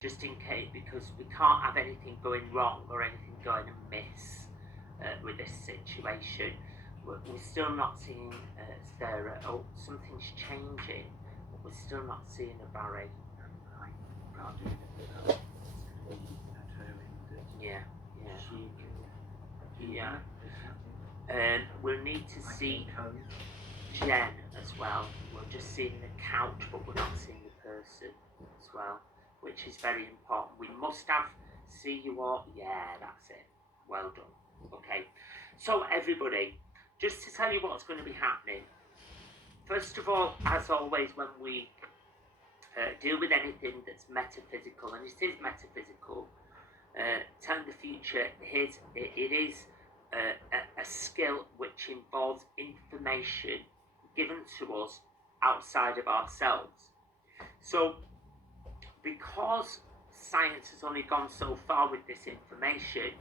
just in case, because we can't have anything going wrong or anything going amiss with this situation. We're still not seeing Sarah. Oh, something's changing, but we're still not seeing a Barry. Yeah, yeah. We'll need to see Jen as well. We're just seeing the couch, but we're not seeing the person as well, which is very important. We must have see you all. Yeah, that's it. Well done. Okay. So everybody, just to tell you what's going to be happening. First of all, as always, when we deal with anything that's metaphysical, and it is metaphysical, telling the future, it is a skill which involves information given to us outside of ourselves. So, because science has only gone so far with this information,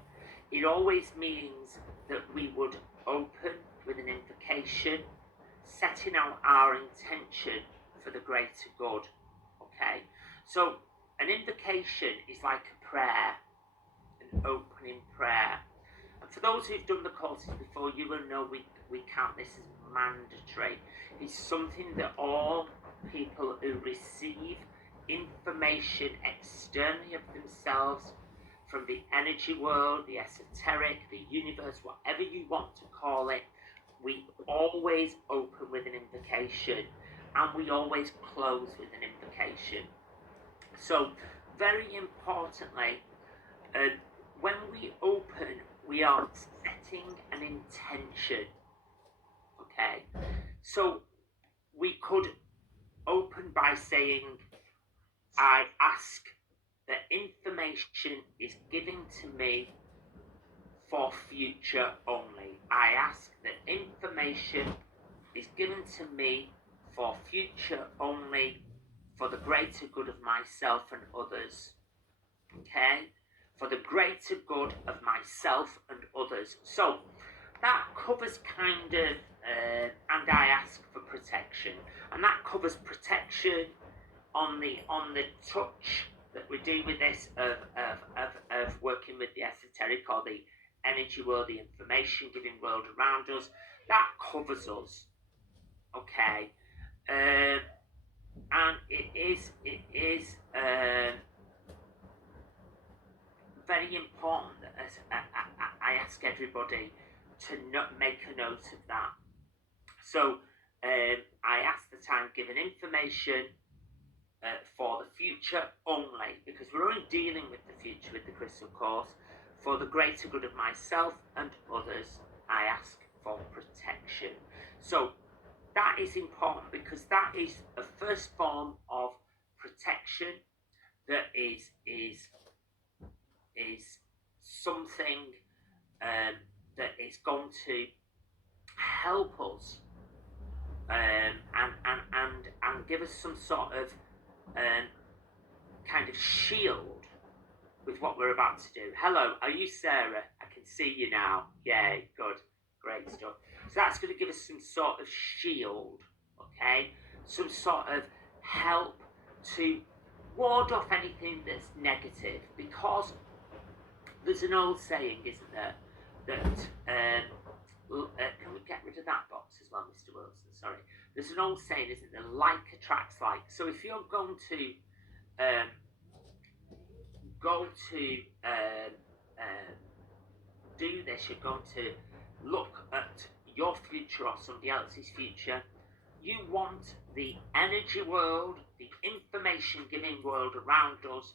it always means that we would open with an invocation, setting out our intention for the greater good. Okay, so an invocation is like a prayer, an opening prayer. And for those who've done the courses before, you will know we count this as mandatory. It's something that all people who receive information externally of themselves from the energy world, the esoteric, the universe, whatever you want to call it, we always open with an invocation and we always close with an invocation. So, very importantly, when we open, we are setting an intention. Okay, so we could open by saying, I ask that information is given to me for future only. I ask that information is given to me for future only, for the greater good of myself and others. Okay? For the greater good of myself and others. So that covers kind of, and I ask for protection, and that covers protection on the touch that we do with this of working with the esoteric or the energy world, the information giving world around us. That covers us. Okay, and it is very important that I ask everybody to make a note of that. So I ask that I'm given information for the future only, because we're only dealing with the future with the crystal course. For the greater good of myself and others, I ask for protection. So that is important, because that is a first form of protection that is something that is going to help us and give us some sort of kind of shield with what we're about to do. Hello, are you Sarah? I can see you now. Yay, good, great stuff. So that's going to give us some sort of shield, okay? Some sort of help to ward off anything that's negative, because there's an old saying, isn't there, that can we get rid of that box as well, Mr. Wilson? Sorry. There's an old saying, isn't there? Like attracts like. So if you're going to do this, you're going to look at your future or somebody else's future. You want the energy world, the information giving world around us,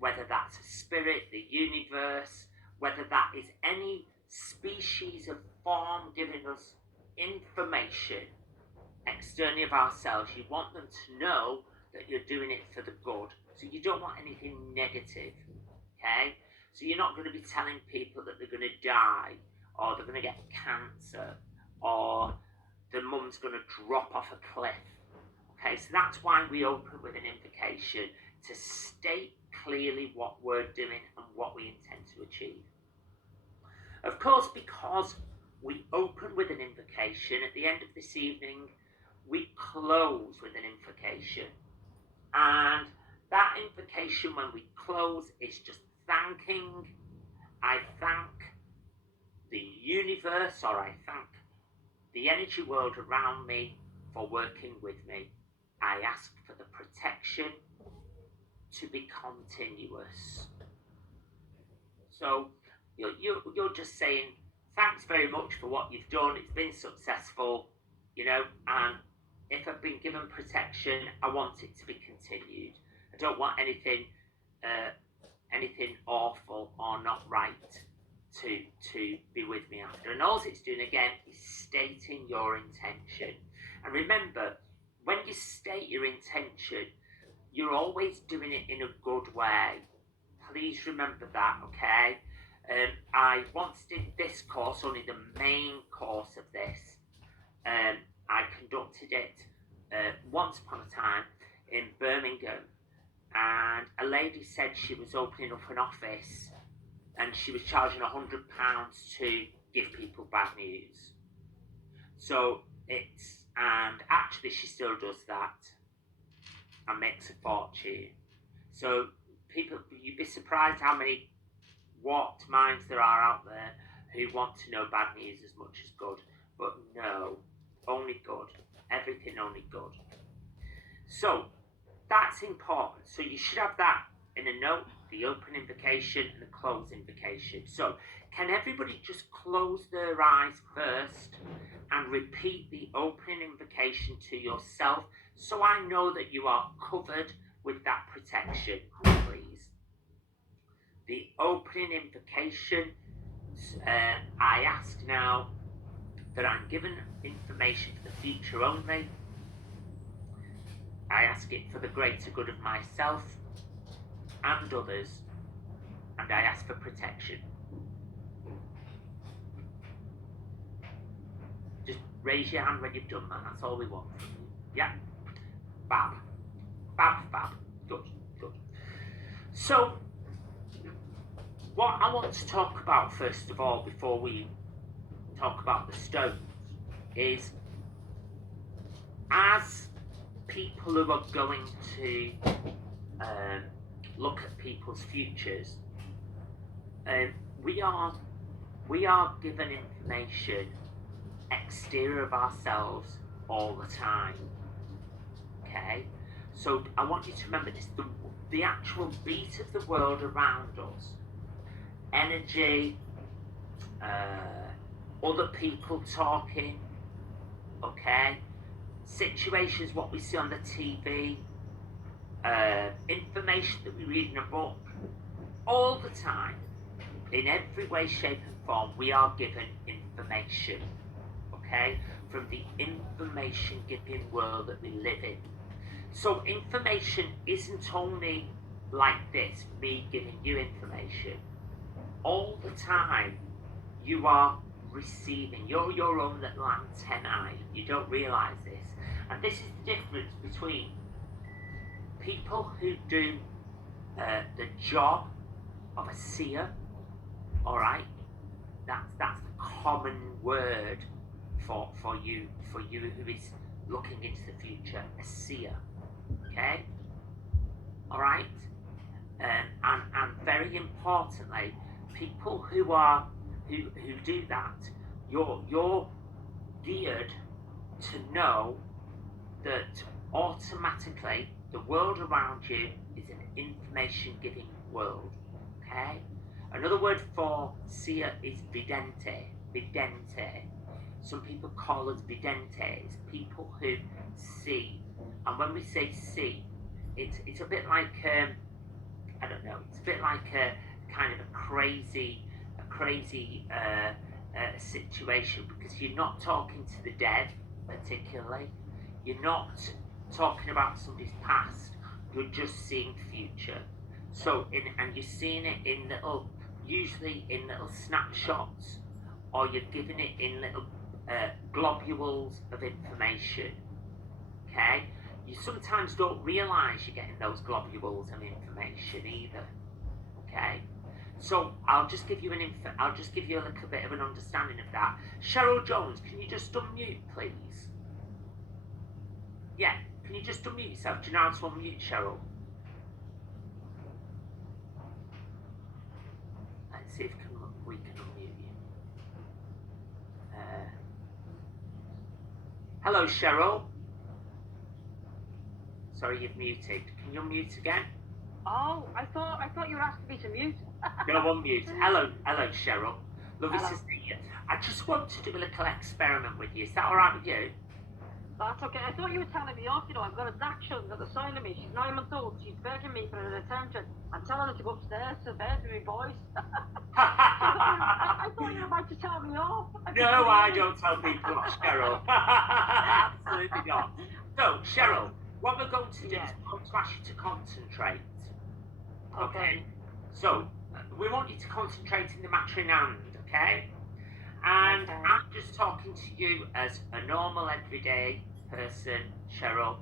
whether that's a spirit, the universe, whether that is any species of form giving us information externally of ourselves. You want them to know that you're doing it for the good. So you don't want anything negative, okay? So you're not going to be telling people that they're going to die, or they're going to get cancer, or the mum's going to drop off a cliff. Okay, so that's why we open with an invocation, to state clearly what we're doing and what we intend to achieve. Of course, because we open with an invocation, at the end of this evening, we close with an invocation. And That invocation when we close is just thanking. I thank the universe, or I thank the energy world around me for working with me. I ask for the protection to be continuous. So you're just saying, thanks very much for what you've done. It's been successful, and if I've been given protection, I want it to be continued. I don't want anything awful or not right to be with me after. And all it's doing again is stating your intention. And remember, when you state your intention, you're always doing it in a good way. Please remember that, okay? I once did this course, only the main course of this. I conducted it once upon a time in Birmingham, and a lady said she was opening up an office and she was charging £100 to give people bad news. So and actually she still does that and makes a fortune. So people, you'd be surprised how many warped minds there are out there who want to know bad news as much as good. But no, only good. Everything only good. So that's important. So you should have that in a note, the open invocation and the close invocation. So can everybody just close their eyes first and repeat the opening invocation to yourself, so I know that you are covered with that protection, please. The opening invocation, I ask now that I'm given information for the future only. I ask it for the greater good of myself and others, and I ask for protection. Just raise your hand when you've done that. That's all we want from you. Yeah? Fab. Fab, fab. Good, good. So, what I want to talk about first of all, before we talk about the stones, is as people who are going to look at people's futures, we are given information exterior of ourselves all the time. Okay, so I want you to remember this: the actual beat of the world around us, energy, other people talking, okay, situations, what we see on the TV, information that we read in a book, all the time, in every way, shape and form, we are given information, okay, from the information giving world that we live in. So information isn't only like this, me giving you information. All the time you are receiving, you're your own little antennae. You don't realise this. And this is the difference between people who do the job of a seer, alright? That's the common word for you who is looking into the future, a seer. Okay? Alright? And very importantly, people who do that, you're geared to know that automatically the world around you is an information giving world. Okay? Another word for seer is vidente. Vidente. Some people call us videntes, people who see. And when we say see, it's a bit like I don't know. It's a bit like a kind of a crazy situation, because you're not talking to the dead particularly. You're not talking about somebody's past. You're just seeing future. So and you're seeing it in usually in little snapshots, or you're giving it in little globules of information. Okay, you sometimes don't realise you're getting those globules of information either. Okay, so I'll just give you a little bit of an understanding of that. Cheryl Jones, can you just unmute, please? Yeah, can you just unmute yourself? Do you know how to unmute, Cheryl? see if we can unmute you. Hello, Cheryl. Sorry, you've muted. Can you unmute again? Oh, I thought you were asking me to mute. No, unmute. Hello, Cheryl. Lovely Hello. to see you. I just want to do a little experiment with you. Is that all right with you? That's okay. I thought you were telling me off. You know, I've got a dachshund at the side of me. She's 9 months old. She's begging me for an attention. I'm telling her to go upstairs to bed with me, boys. I thought you were about to tell me off. No, I don't tell people off, Cheryl. Absolutely not. So, Cheryl, what we're going to do is we're going to ask you to concentrate. Okay? So, we want you to concentrate in the matter in hand, okay? And I'm just talking to you as a normal, everyday person, Cheryl.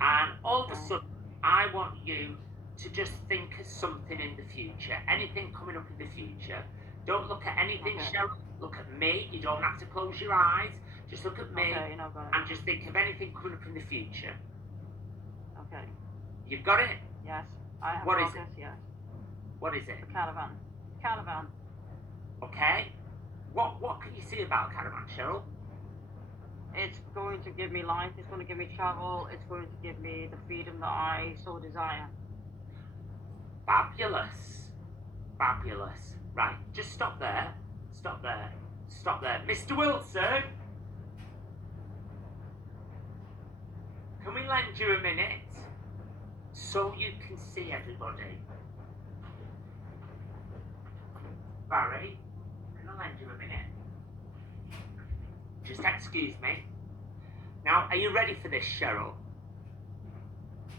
And all of a sudden, I want you to just think of something in the future. Anything coming up in the future. Don't look at anything, Cheryl. Look at me. You don't have to close your eyes. Just look at me and just think of anything coming up in the future. Okay. You've got it? Yes. I have What is it? Yes. What is it? The caravan. Caravan. Okay. What can you see about a caravan, Cheryl? It's going to give me life. It's going to give me travel. It's going to give me the freedom that I so desire. Fabulous. Fabulous. Right, just stop there. Stop there. Stop there. Mr. Wilson! Can we lend you a minute? So you can see everybody. Barry, can I lend you a minute? Just excuse me. Now, are you ready for this, Cheryl?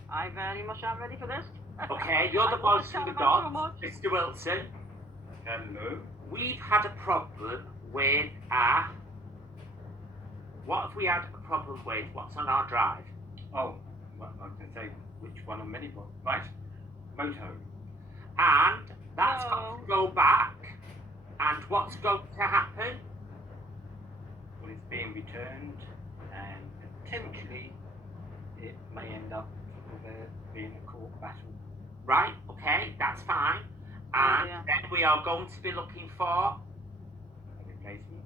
I very much am ready for this. Okay, you're the voice of the gods, Mr. Wilson. Hello. We've had a problem with our... What have we had a problem with? What's on our drive? Oh, well, I can say which one of many. Right, Moto. And that's got to go back. And what's going to happen? Well, it's being returned, and potentially it may end up with being a court battle. Right, okay, that's fine. And then we are going to be looking for A replacement.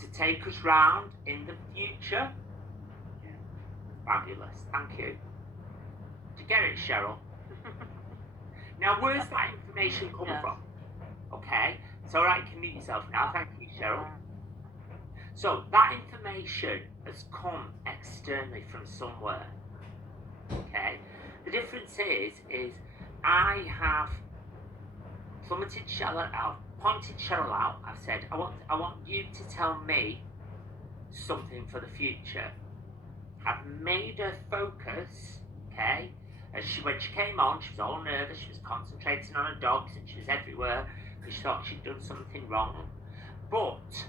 to take us round in the future. Yeah. Fabulous, thank you. Did you get it, Cheryl? Now, where's that information coming from? Okay, it's all right, you can mute yourself now. Thank you, Cheryl. So, that information has come externally from somewhere. Okay, the difference is I have pointed Cheryl out. I've said, I want you to tell me something for the future. I've made her focus, okay? When she came on, she was all nervous. She was concentrating on her dogs and she was everywhere because she thought she'd done something wrong. But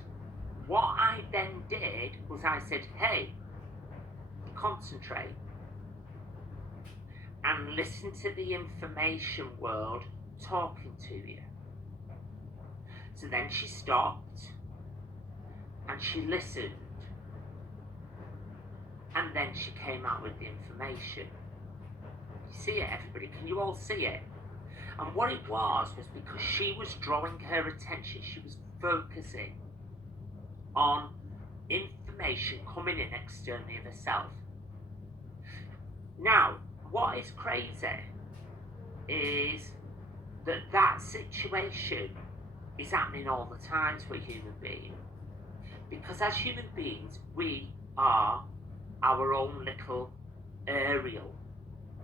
what I then did was I said, hey, concentrate and listen to the information world talking to you. So then she stopped and she listened, and then she came out with the information. You see it, everybody? Can you all see it? And what it was because she was drawing her attention, she was focusing on information coming in externally of herself. Now, what is crazy is that situation is happening all the time to a human being. Because as human beings, we are our own little aerial,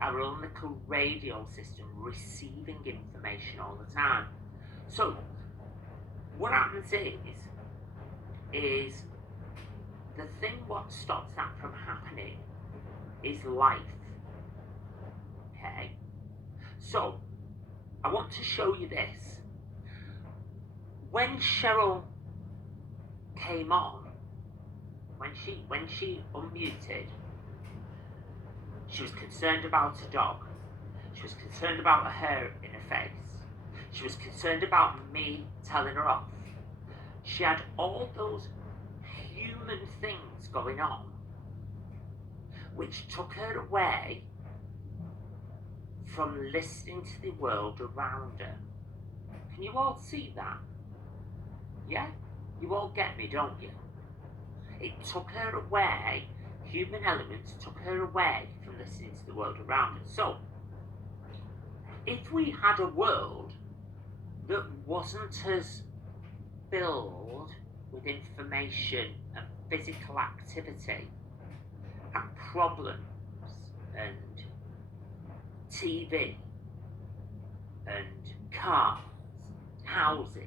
our own little radio system receiving information all the time. So, what happens is the thing what stops that from happening is life. Okay? So, I want to show you this. When Cheryl came on, when she unmuted, she was concerned about a dog. She was concerned about her hair in her face. She was concerned about me telling her off. She had all those human things going on, which took her away from listening to the world around her. Can you all see that? Yeah? You all get me, don't you? It took her away, human elements took her away from listening to the world around us. So, if we had a world that wasn't as filled with information and physical activity and problems and TV and cars, houses,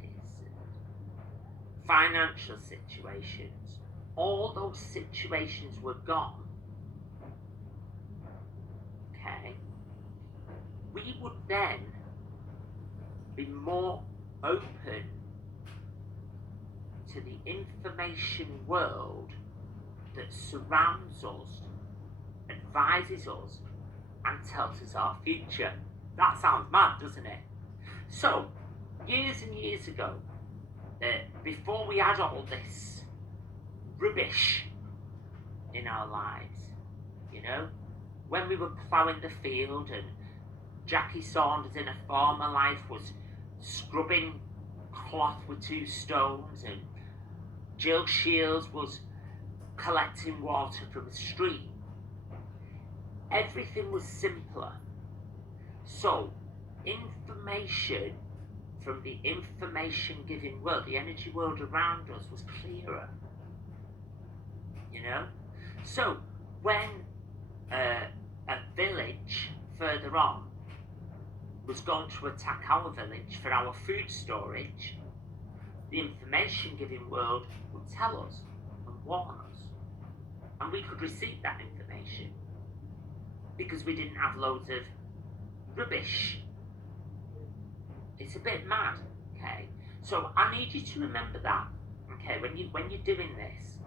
financial situations, all those situations were gone, okay, we would then be more open to the information world that surrounds us, advises us, and tells us our future. That sounds mad, doesn't it? So, years and years ago, before we had all this rubbish in our lives, you know, when we were ploughing the field and Jackie Saunders in a former life was scrubbing cloth with 2 stones and Jill Shields was collecting water from a stream, everything was simpler. So, information from the information giving world, the energy world around us, was clearer. You know? So, when a village further on was going to attack our village for our food storage, the information giving world would tell us and warn us. And we could receive that information because we didn't have loads of rubbish. It's a bit mad, okay? So I need you to remember that, okay? When you're doing this,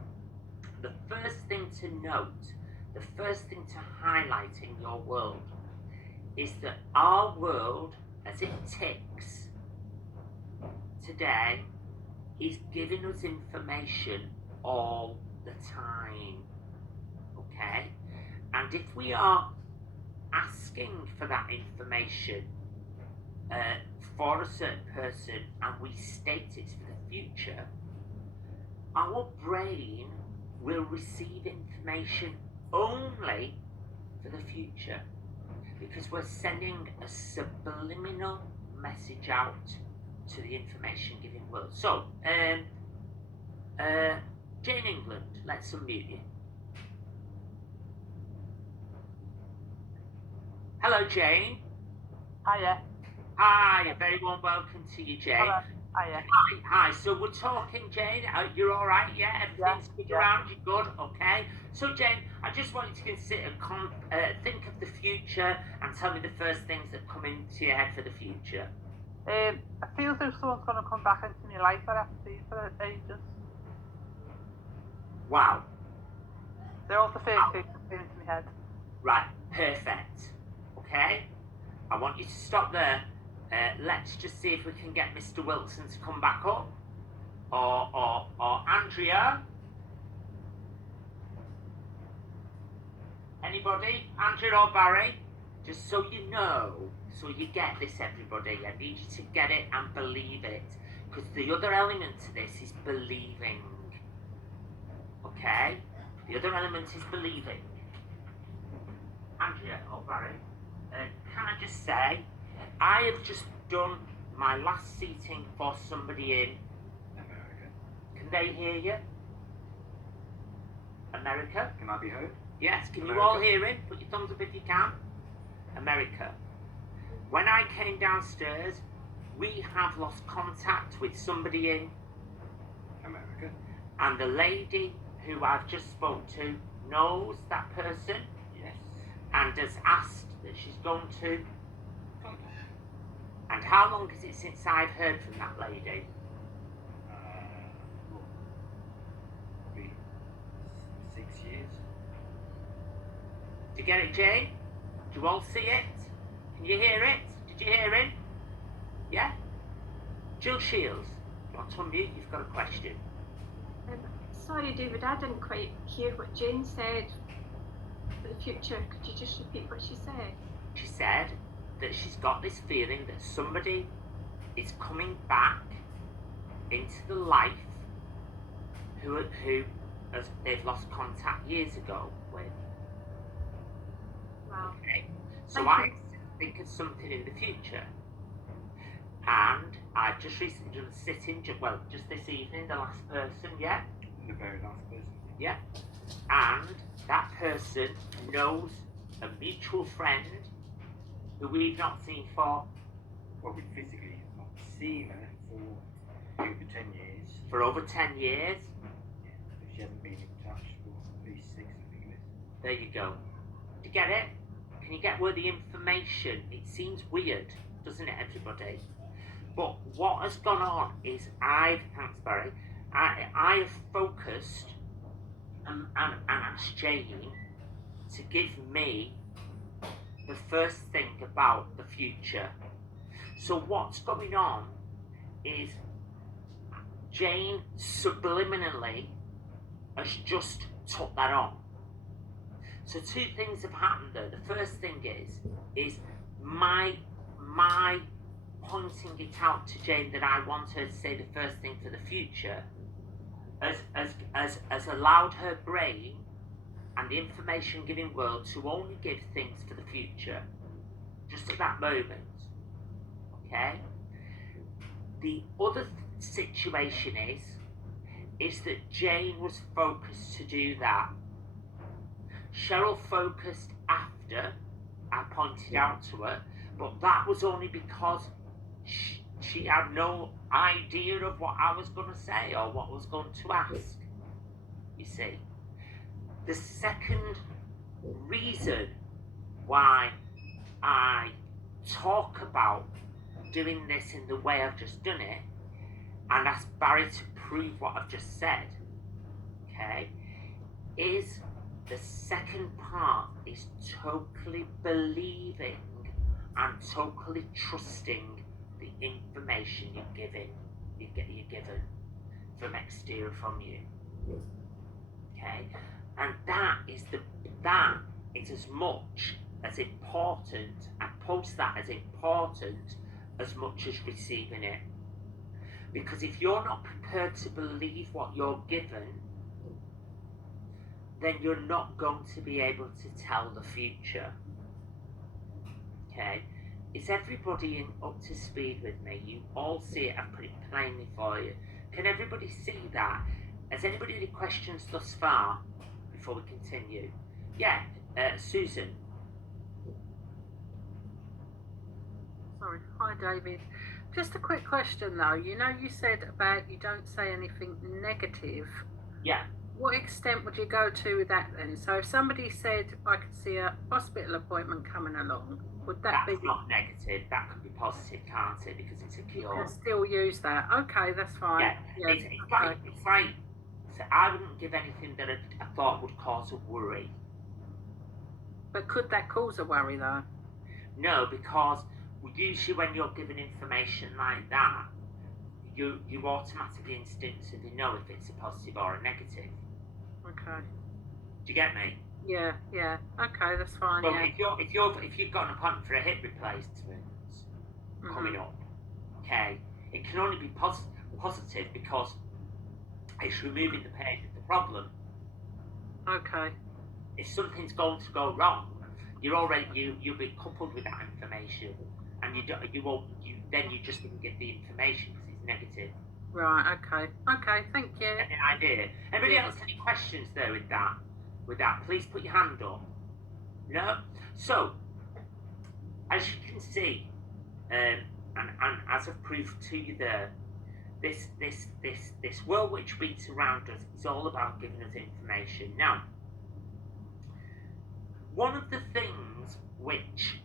the first thing to note, the first thing to highlight in your world is that our world, as it ticks today, is giving us information all the time, okay? And if we are asking for that information for a certain person and we state it's for the future, our brain will receive information only for the future because we're sending a subliminal message out to the information giving world. So, Jane England, let's unmute you. Hello, Jane. Hiya. Hi, a very warm welcome to you, Jane. Hello. Hiya. Hi. So we're talking, Jane. You're all right? Yeah, everything's good around you. Good. Okay. So, Jane, I just want you to consider, think of the future, and tell me the first things that come into your head for the future. I feel as though someone's going to come back into my life that I haven't seen for ages. Wow. They're all the first things that came into my head. Right. Perfect. Okay. I want you to stop there. Let's just see if we can get Mr. Wilson to come back up, or Andrea. Anybody? Andrea or Barry? Just so you know, so you get this, everybody. I need you to get it and believe it, because the other element to this is believing. Okay? The other element is believing. Andrea or Barry, can I just say, I have just done my last seating for somebody in America. Can they hear you? America? Can I be heard? Yes, can you America. all hear him? Put your thumbs up if you can. America. When I came downstairs, we have lost contact with somebody in America. and the lady who I've just spoke to knows that person Yes. and has asked that she's going to. Contact. And how long is it since I've heard from that lady? Well, probably 6 years. Do you get it, Jane? Do you all see it? Can you hear it? Did you hear him? Yeah? Jill Shields, you want to unmute? You've got a question. Sorry, David, I didn't quite hear what Jane said for the future. Could you just repeat what she said? She said that she's got this feeling that somebody is coming back into the life who as they've lost contact years ago with. Wow. Okay. So Thank I you. think of something in the future. And I've just recently done a sitting, just this evening, the last person, yeah? The very last person. Yeah. And that person knows a mutual friend who we've not seen for Well, we physically have not seen her for over 10 years. over 10 years. Yeah, but she hasn't been in touch for at least 6, I think it is. There you go. Do you get it? Can you get where the information, it seems weird, doesn't it, everybody? But what has gone on is thanks Barry, I have focused and asked Jane to give me the first thing about the future. So what's going on is Jane subliminally has just took that on. So two things have happened there. The first thing is my pointing it out to Jane that I want her to say the first thing for the future has allowed her brain and the information giving world to only give things for the future, just at that moment. Okay? The other situation is that Jane was focused to do that. Cheryl focused after I pointed out to her, but that was only because she had no idea of what I was going to say or what I was going to ask. You see, the second reason why I talk about doing this in the way I've just done it and ask Barry to prove what I've just said, okay, is the second part is totally believing and totally trusting the information you're given from exterior from you. Okay? And that is as much as important, I post that as important as much as receiving it. Because if you're not prepared to believe what you're given, then you're not going to be able to tell the future. Okay? Is everybody up to speed with me? You all see it, I've put it plainly for you. Can everybody see that? Has anybody any questions thus far before we continue? Yeah, Susan. Sorry. Hi, David. Just a quick question though. You know, you said about you don't say anything negative. Yeah. What extent would you go to with that then? So if somebody said I could see a hospital appointment coming along, would that That's be not negative, that could be positive, can't it? Because it's a you cure. can still use that? Okay, that's fine. Yeah, it's like so I wouldn't give anything that I thought would cause a worry. But could that cause a worry though? No, because usually when you're given information like that, you automatically instinctively know if it's a positive or a negative. Okay. Do you get me? Yeah. Okay, that's fine. Well, yeah. if you've got an appointment for a hip replacement coming up, okay, it can only be positive because it's removing the pain of the problem. Okay. If something's going to go wrong, you'll be coupled with that information, and you just didn't get the information because it's negative. Right. Okay. Thank you. Any idea? Anybody else any questions there with that? Please put your hand up. No. So, as you can see, and as I've proved to you there, this world which beats around us is all about giving us information. Now, one of the things which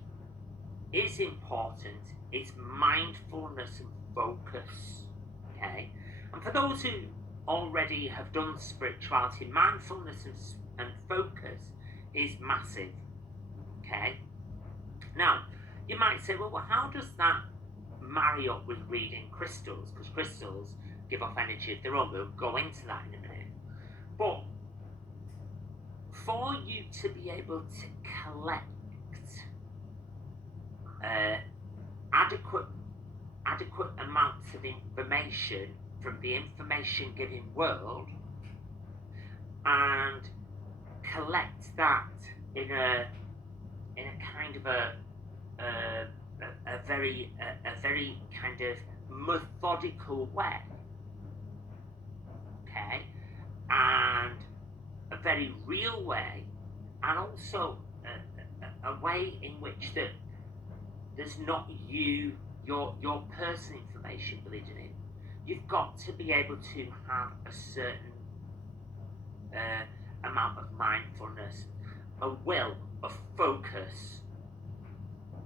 is important is mindfulness and focus. Okay, and for those who already have done spirituality, mindfulness and focus is massive. Okay, now you might say, well, how does that marry up with reading crystals? Because crystals give off energy of their own. We'll go into that in a minute. But for you to be able to collect adequate adequate amounts of information from the information giving world and collect that in a kind of a very kind of methodical way, okay, and a very real way, and also a way in which that there's not your personal information bleeding in. You've got to be able to have a certain amount of mindfulness, a will, a focus.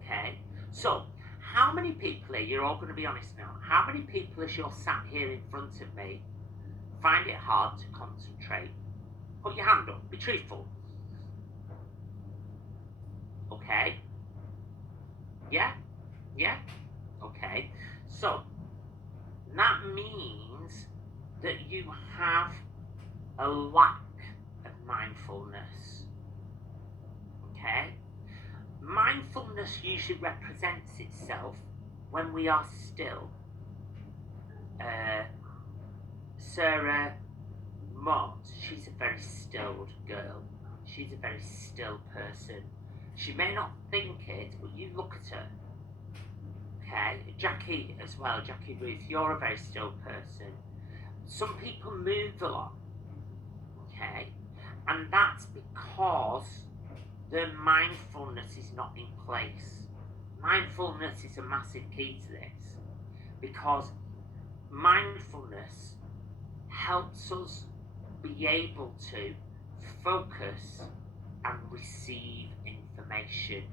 Okay, so how many people here, you're all going to be honest now, how many people as you're sat here in front of me find it hard to concentrate? Put your hand up, be truthful. Okay, yeah, okay, so that means that you have a lack of mindfulness. Okay, mindfulness usually represents itself when we are still. Sarah Mott, she's a very stilled girl. She's a very still person. She may not think it, but you look at her. Okay, Jackie as well, Jackie Ruth, you're a very still person. Some people move a lot. Okay, and that's because their mindfulness is not in place. Mindfulness is a massive key to this, because mindfulness helps us be able to focus and receive information.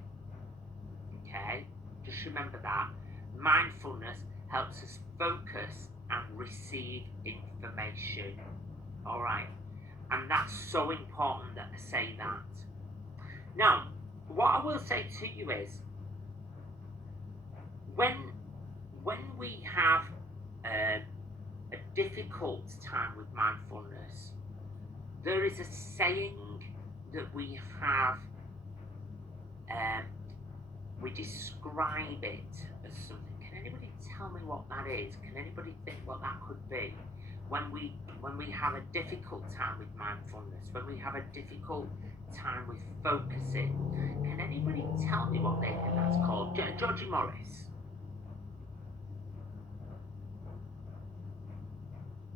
Okay, just remember that. Mindfulness helps us focus and receive information. Alright, and that's so important that I say that. Now, what I will say to you is, when we have a difficult time with mindfulness, there is a saying that we have, we describe it as something. Can anybody tell me what that is? Can anybody think what that could be? When we have a difficult time with mindfulness, when we have a difficult time with focusing, can anybody tell me what they think that's called? Georgie Morris.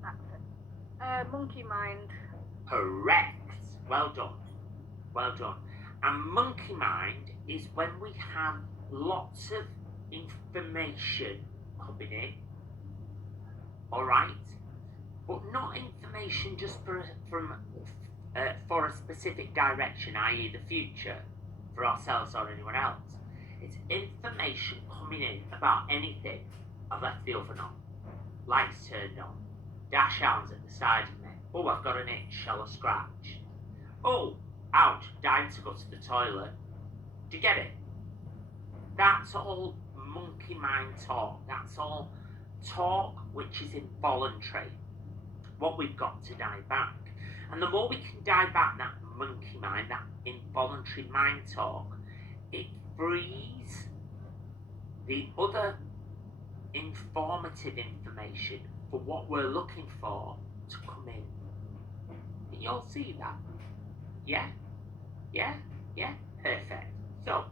That's it. Monkey mind. Correct. Well done. Well done. And monkey mind is when we have lots of information coming in. All right, but not information just for a specific direction, i.e. the future, for ourselves or anyone else. It's information coming in about anything. I've left the oven on, lights turned on, dash hounds at the side of me. Oh, I've got an itch, shall I scratch? Oh, ouch, dying to go to the toilet. Do you get it? That's all monkey mind talk. That's all talk which is involuntary. What we've got to dive back. And the more we can dive back that monkey mind, that involuntary mind talk, it frees the other informative information for what we're looking for to come in. Can you all see that? Yeah? Yeah? Yeah? Perfect. So,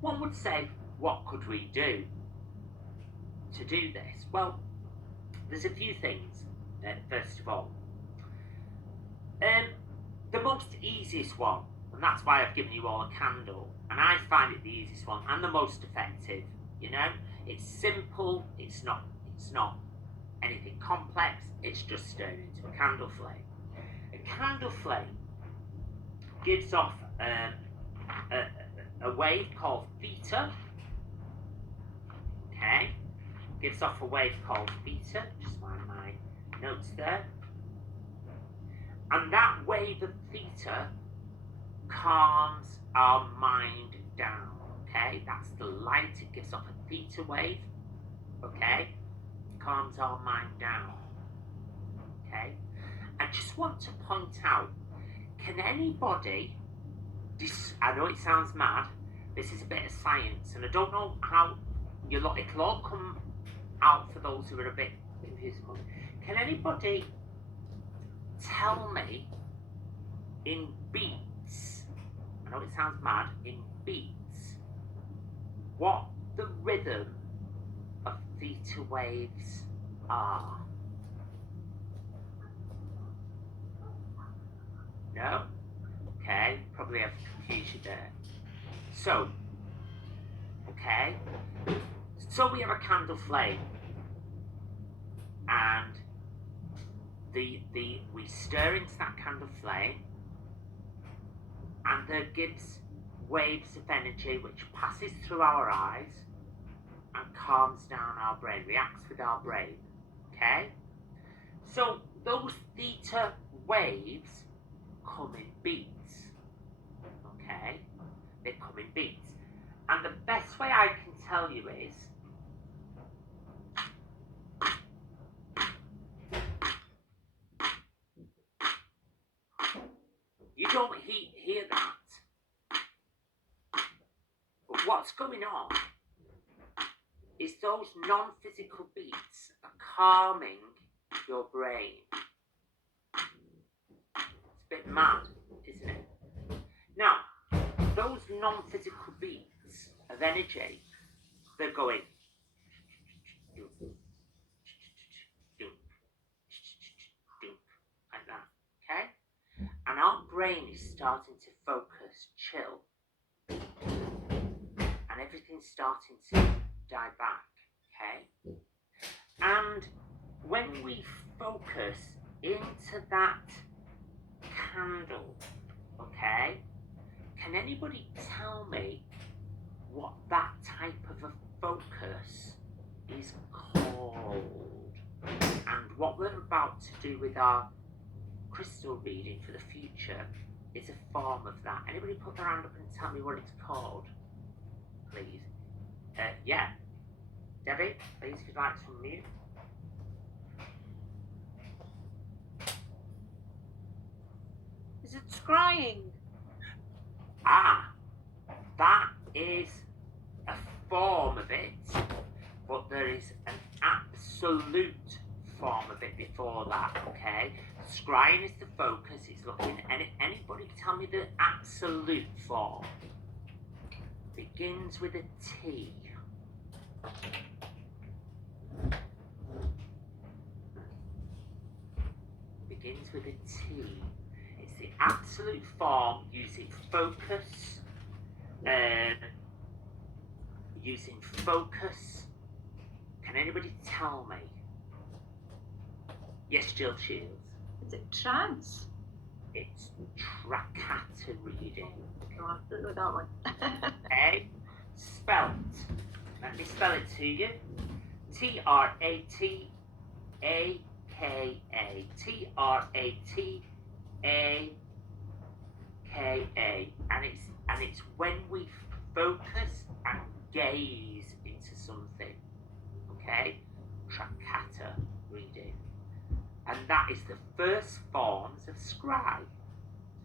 one would say, what could we do to do this? Well, there's a few things, first of all. The most easiest one, and that's why I've given you all a candle, and I find it the easiest one and the most effective, you know? It's simple, it's not anything complex, it's just stirring into a candle flame. A candle flame gives off a wave called theta. Okay, gives off a wave called theta. Just find my notes there. And that wave of theta calms our mind down. Okay, that's the light. It gives off a theta wave. Okay, calms our mind down. Okay, I just want to point out, can anybody, I know it sounds mad, this is a bit of science, and I don't know how it'll all come out for those who are a bit confused. Can anybody tell me in beats, I know it sounds mad, in beats, what the rhythm of theta waves are? No? Okay, probably have confusion there. So, okay, so we have a candle flame, and we stir into that candle flame, and that gives waves of energy which passes through our eyes and calms down our brain, reacts with our brain. Okay? So those theta waves come in beats. Okay? They come in beats. And the best way I can tell you is you don't hear that. But what's going on is those non-physical beats are calming your brain. It's a bit mad, isn't it? Now, those non-physical beats of energy, they're going like that, okay? And our brain is starting to focus, chill, and everything's starting to die back, okay? And when we focus into that candle, okay, can anybody tell me what that type of a focus is called? And what we're about to do with our crystal reading for the future is a form of that. Anybody put their hand up and tell me what it's called, please? Yeah. Debbie, please, if you'd like to unmute. Is it scrying? Ah, that is a form of it, but there is an absolute form of it before that, okay? Scrying is the focus, it's looking, anybody tell me the absolute form? Begins with a T. Begins with a T. It's the absolute form using focus. Using focus. Can anybody tell me? Yes, Jill Shields. Is it trance? It's Trakata reading. Oh, I don't know that one. Okay? Spelt. Let me spell it to you. Trataka. Trataka. And it's when we focus and gaze into something. Okay? Trakata reading. And that is the first forms of scribe.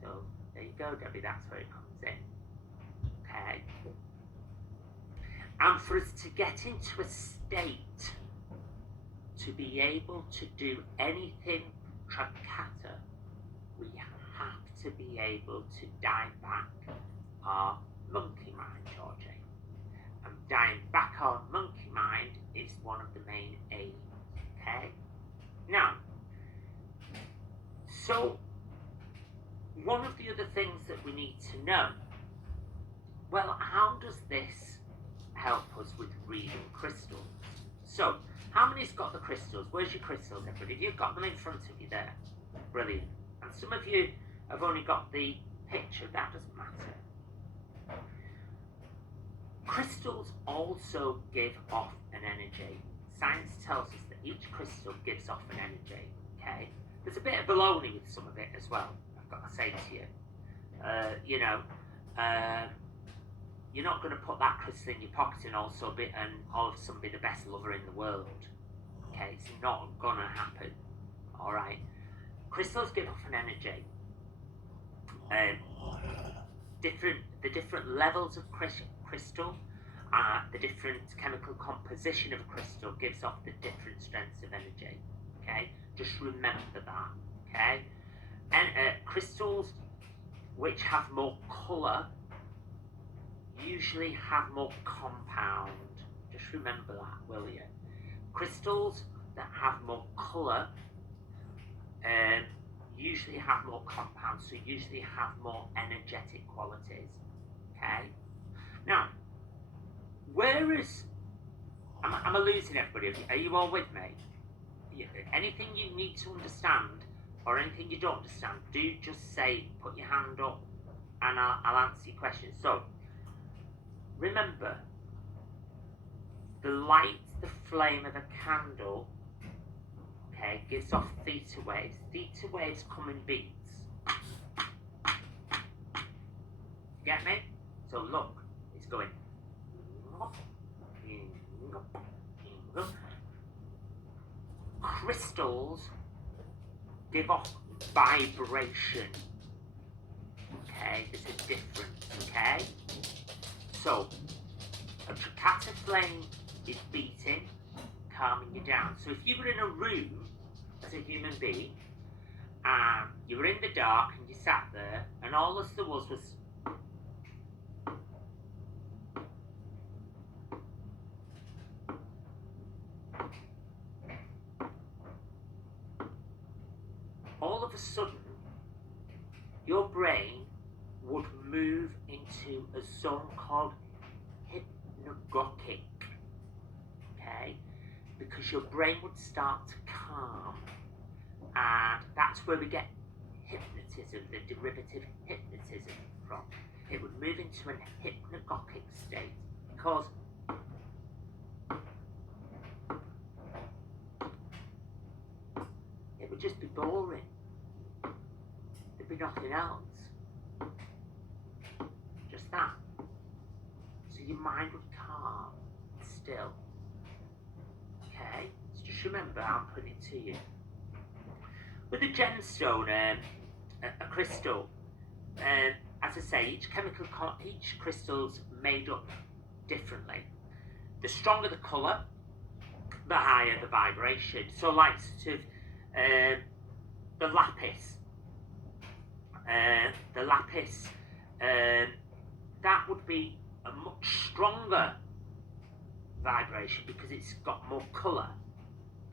So there you go, Debbie, that's where it comes in. Okay? And for us to get into a state to be able to do anything Trakata, we have to be able to dial back our monkey mind, Georgie. And dialing back our monkey mind is one of the main aims. Okay? Now, so one of the other things that we need to know, well, how does this help us with reading crystals? So, how many's got the crystals? Where's your crystals, everybody? Have you got them in front of you there? Brilliant. And some of you have only got the picture. That doesn't matter. Crystals also give off an energy. Science tells us that each crystal gives off an energy, okay? There's a bit of baloney with some of it as well, I've got to say to you. You're not going to put that crystal in your pocket and all of a sudden be the best lover in the world. Okay, it's not going to happen. Alright? Crystals give off an energy. The different levels of crystal The different chemical composition of a crystal gives off the different strengths of energy. Okay, just remember that. Okay, and crystals which have more colour usually have more compound. Just remember that, will you? Crystals that have more colour usually have more compound, so usually have more energetic qualities. Okay? Now, whereas I'm losing everybody. Are you all with me? Anything you need to understand or anything you don't understand, do just say, put your hand up, and I'll answer your questions. So, remember, the light, the flame of a candle, okay, gives off theta waves. Theta waves come in beats. Get me? So look, it's going. Crystals give off vibration. Okay, there's a difference. Okay, so a tricata flame is beating, calming you down. So if you were in a room as a human being and you were in the dark and you sat there and all there was all of a sudden your brain would move into a zone called hypnagogic, okay, because your brain would start to calm, and that's where we get hypnotism, the derivative hypnotism from. It would move into an hypnagogic state because it would just be boring. There'd be nothing else. Just that. So your mind would calm, still. Okay? So just remember, I'm putting it to you. With a gemstone, a crystal, as I say, each crystal's made up differently. The stronger the colour, the higher the vibration. So, like sort of the lapis, that would be a much stronger vibration because it's got more colour.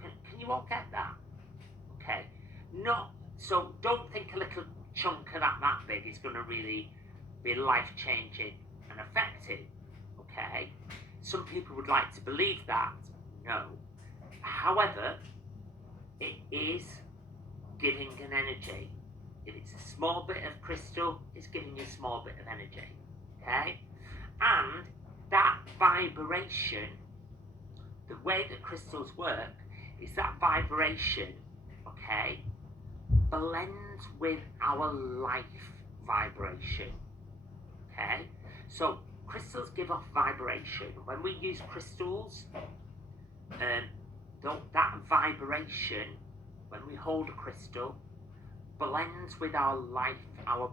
Can you all get that? Okay. So don't think a little chunk of that big is going to really be life-changing and effective. Okay. Some people would like to believe that. No. However, it is giving an energy. If it's a small bit of crystal, it's giving you a small bit of energy. Okay? And that vibration, the way that crystals work, is that vibration, okay, blends with our life vibration. Okay? So crystals give off vibration. When we use crystals, that vibration, when we hold a crystal, blends with our life, our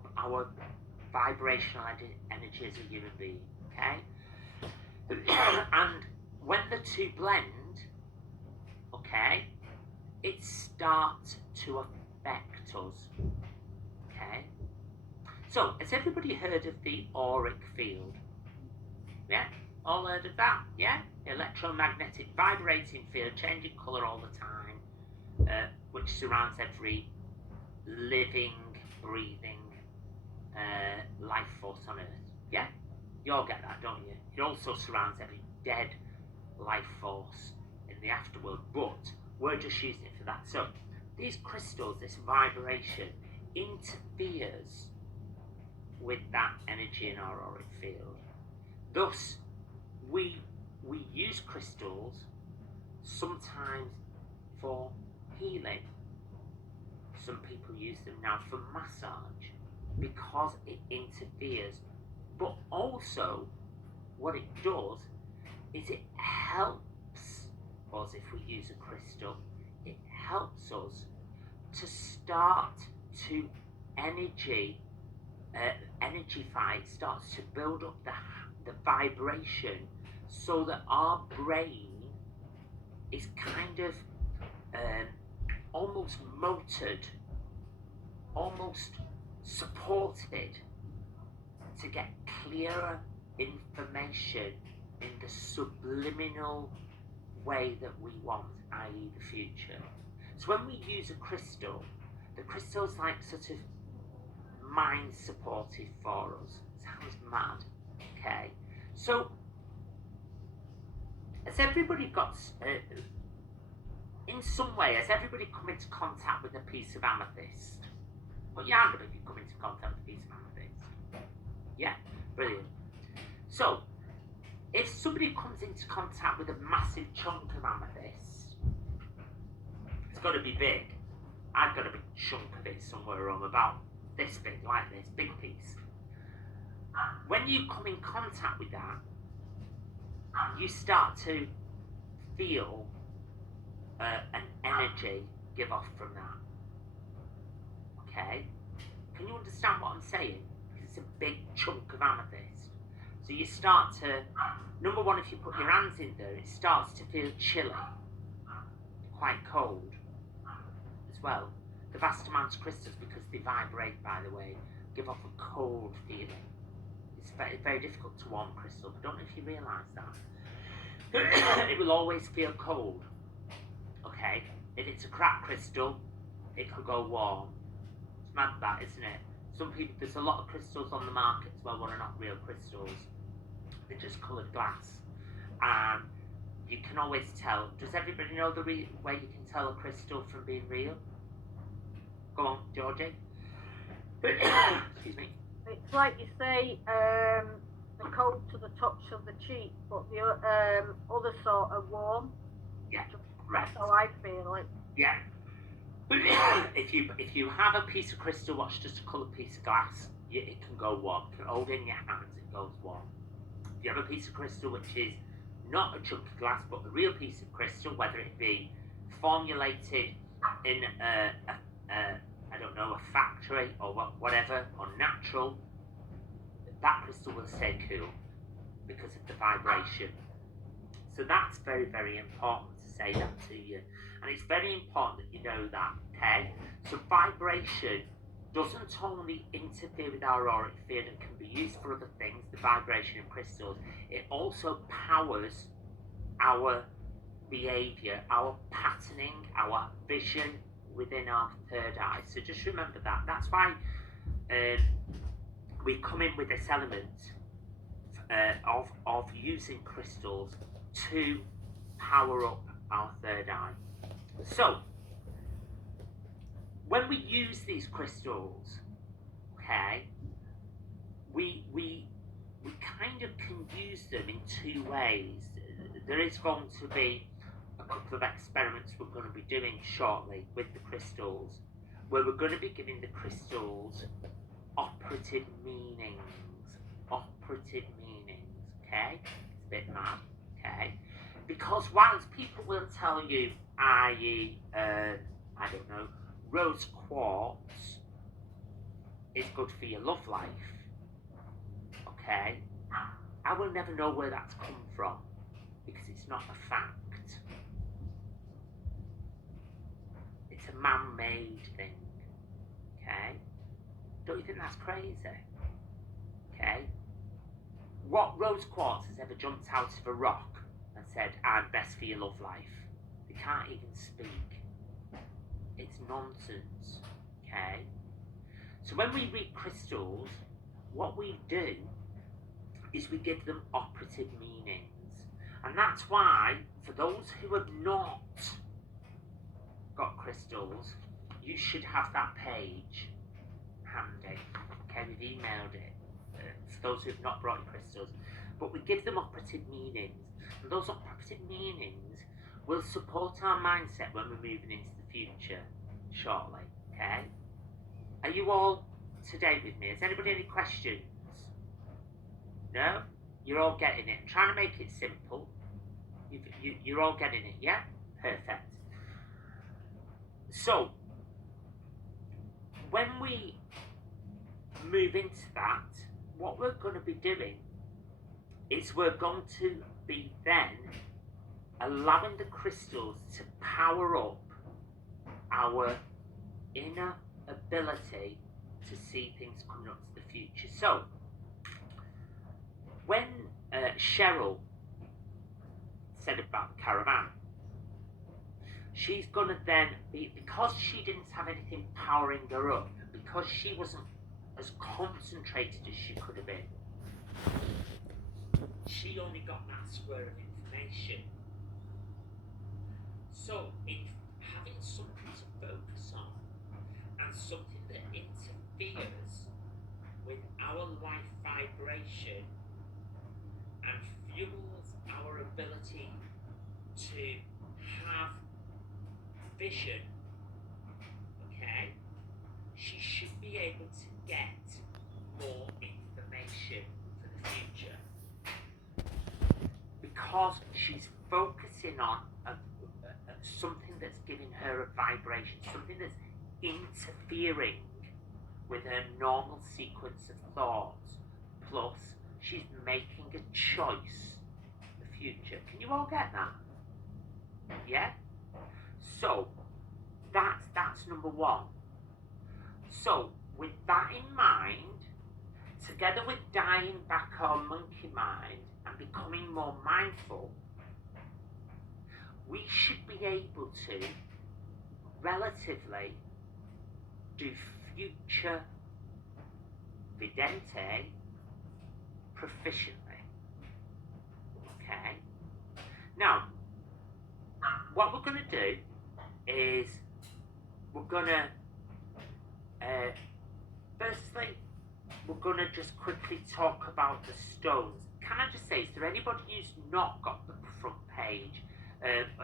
vibrational energy as a human being. Okay? And when the two blend, okay, it starts to affect us. Okay? So, has everybody heard of the auric field? Yeah? All heard of that? Yeah? Electromagnetic vibrating field, changing colour all the time, which surrounds every living, breathing life force on Earth. Yeah? You all get that, don't you? It also surrounds every dead life force in the afterworld, but we're just using it for that. So, these crystals, this vibration, interferes with that energy in our auric field. Thus, we use crystals sometimes for healing. Some people use them now for massage because it interferes. But also, what it does is it helps us if we use a crystal. It helps us to start to energify. It starts to build up the vibration so that our brain is kind of almost motored, almost supported to get clearer information in the subliminal way that we want, i.e. the future. So when we use a crystal, the crystal's like sort of mind supportive for us. It sounds mad, okay? So has everybody got, in some way, has everybody come into contact with a piece of amethyst? Put your hand up if you come into contact with a piece of amethyst. Yeah, brilliant. So, if somebody comes into contact with a massive chunk of amethyst, it's got to be big. I've got a big chunk of it somewhere around about this big, like this, big piece. When you come in contact with that, you start to feel an energy give off from that. Okay? Can you understand what I'm saying? It's a big chunk of amethyst. So you start to, number one, if you put your hands in there, it starts to feel chilly, quite cold as well. The vast amounts of crystals, because they vibrate, by the way, give off a cold feeling. It's very, very difficult to warm crystal, but I don't know if you realise that. It will always feel cold. Okay? If it's a crap crystal, it could go warm. It's mad that, isn't it? Some people, there's a lot of crystals on the market as well, what are not real crystals. They're just coloured glass. And you can always tell. Does everybody know the way you can tell a crystal from being real? Go on, Georgie. Excuse me. It's like you say, the cold to the tops of the cheek, but the other sort are warm. Yeah, right. That's how I feel it. Yeah. If you have a piece of crystal, what's just a coloured piece of glass, it can go warm. You can hold it in your hands, it goes warm. If you have a piece of crystal which is not a chunk of glass, but a real piece of crystal, whether it be formulated in I don't know, a factory or whatever, or natural, that crystal will stay cool because of the vibration. So that's very, very important to say that to you. And it's very important that you know that, okay? So vibration doesn't only interfere with our auric field and can be used for other things, the vibration of crystals, it also powers our behaviour, our patterning, our vision within our third eye. So just remember that. That's why we come in with this element of using crystals to power up our third eye. So when we use these crystals, okay, we kind of can use them in two ways. There is going to be a couple of experiments we're going to be doing shortly with the crystals, where we're going to be giving the crystals operative meanings, okay? It's a bit mad, okay? Because whilst people will tell you, i.e., I don't know, rose quartz is good for your love life, okay? I will never know where that's come from, because it's not a fact. It's a man-made thing, okay? Don't you think that's crazy? Okay? What rose quartz has ever jumped out of a rock and said, I'm best for your love life? They can't even speak. It's nonsense, okay? So when we read crystals, what we do is we give them operative meanings. And that's why, for those who have not got crystals, you should have that page handy. Okay, we've emailed it for those who have not brought crystals. But we give them operative meanings. And those operative meanings will support our mindset when we're moving into the future shortly. Okay? Are you all today with me? Has anybody any questions? No? You're all getting it. I'm trying to make it simple. You're all getting it, yeah? Perfect. So, when we move into that, what we're going to be doing is we're going to be then allowing the crystals to power up our inner ability to see things coming up to the future. So, when Cheryl said about the caravan, she's going to then be, because she didn't have anything powering her up, because she wasn't as concentrated as she could have been, she only got that square of information. So, in having something to focus on and something that interferes with our life vibration and fuels our ability to have vision, okay, she should be able to get more information for the future because she's focusing on something that's giving her a vibration, something that's interfering with her normal sequence of thoughts, plus she's making a choice for the future. Can you all get that? Yeah? So, that's number one. So, with that in mind, together with dialing back our monkey mind and becoming more mindful, we should be able to relatively do future vidente proficiently. Okay? Now, what we're going to do is we're going to firstly, we're going to just quickly talk about the stones. Can I just say, is there anybody who's not got the front page?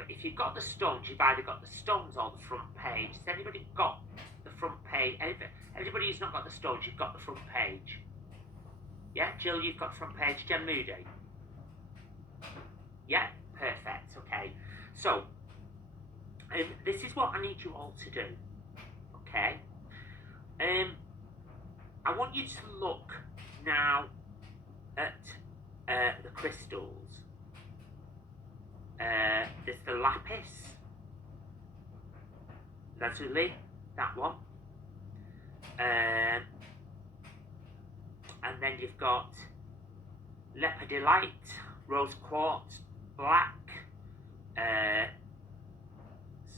If you've got the stones, you've either got the stones or the front page. Has anybody got the front page? Anybody who's not got the stones, you've got the front page. Yeah, Jill, you've got the front page. Jen Moody. Yeah, perfect. Okay, so this is what I need you all to do. Okay, I want you to look now at the crystals. There's the lapis lazuli, that one, and then you've got lepidolite, rose quartz, black.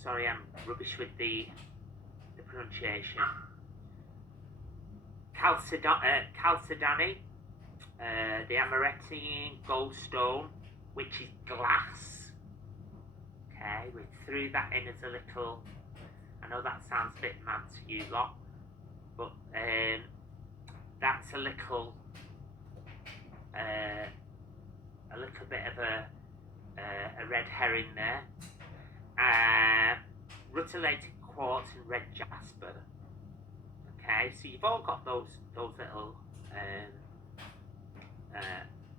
Sorry, I'm rubbish with the pronunciation. Chalcedony, the amarettine goldstone, which is glass. Okay, we threw that in as a little. I know that sounds a bit mad to you lot, but that's a little bit of a red herring there. Rutilated quartz and red jasper. Okay, so you've all got those little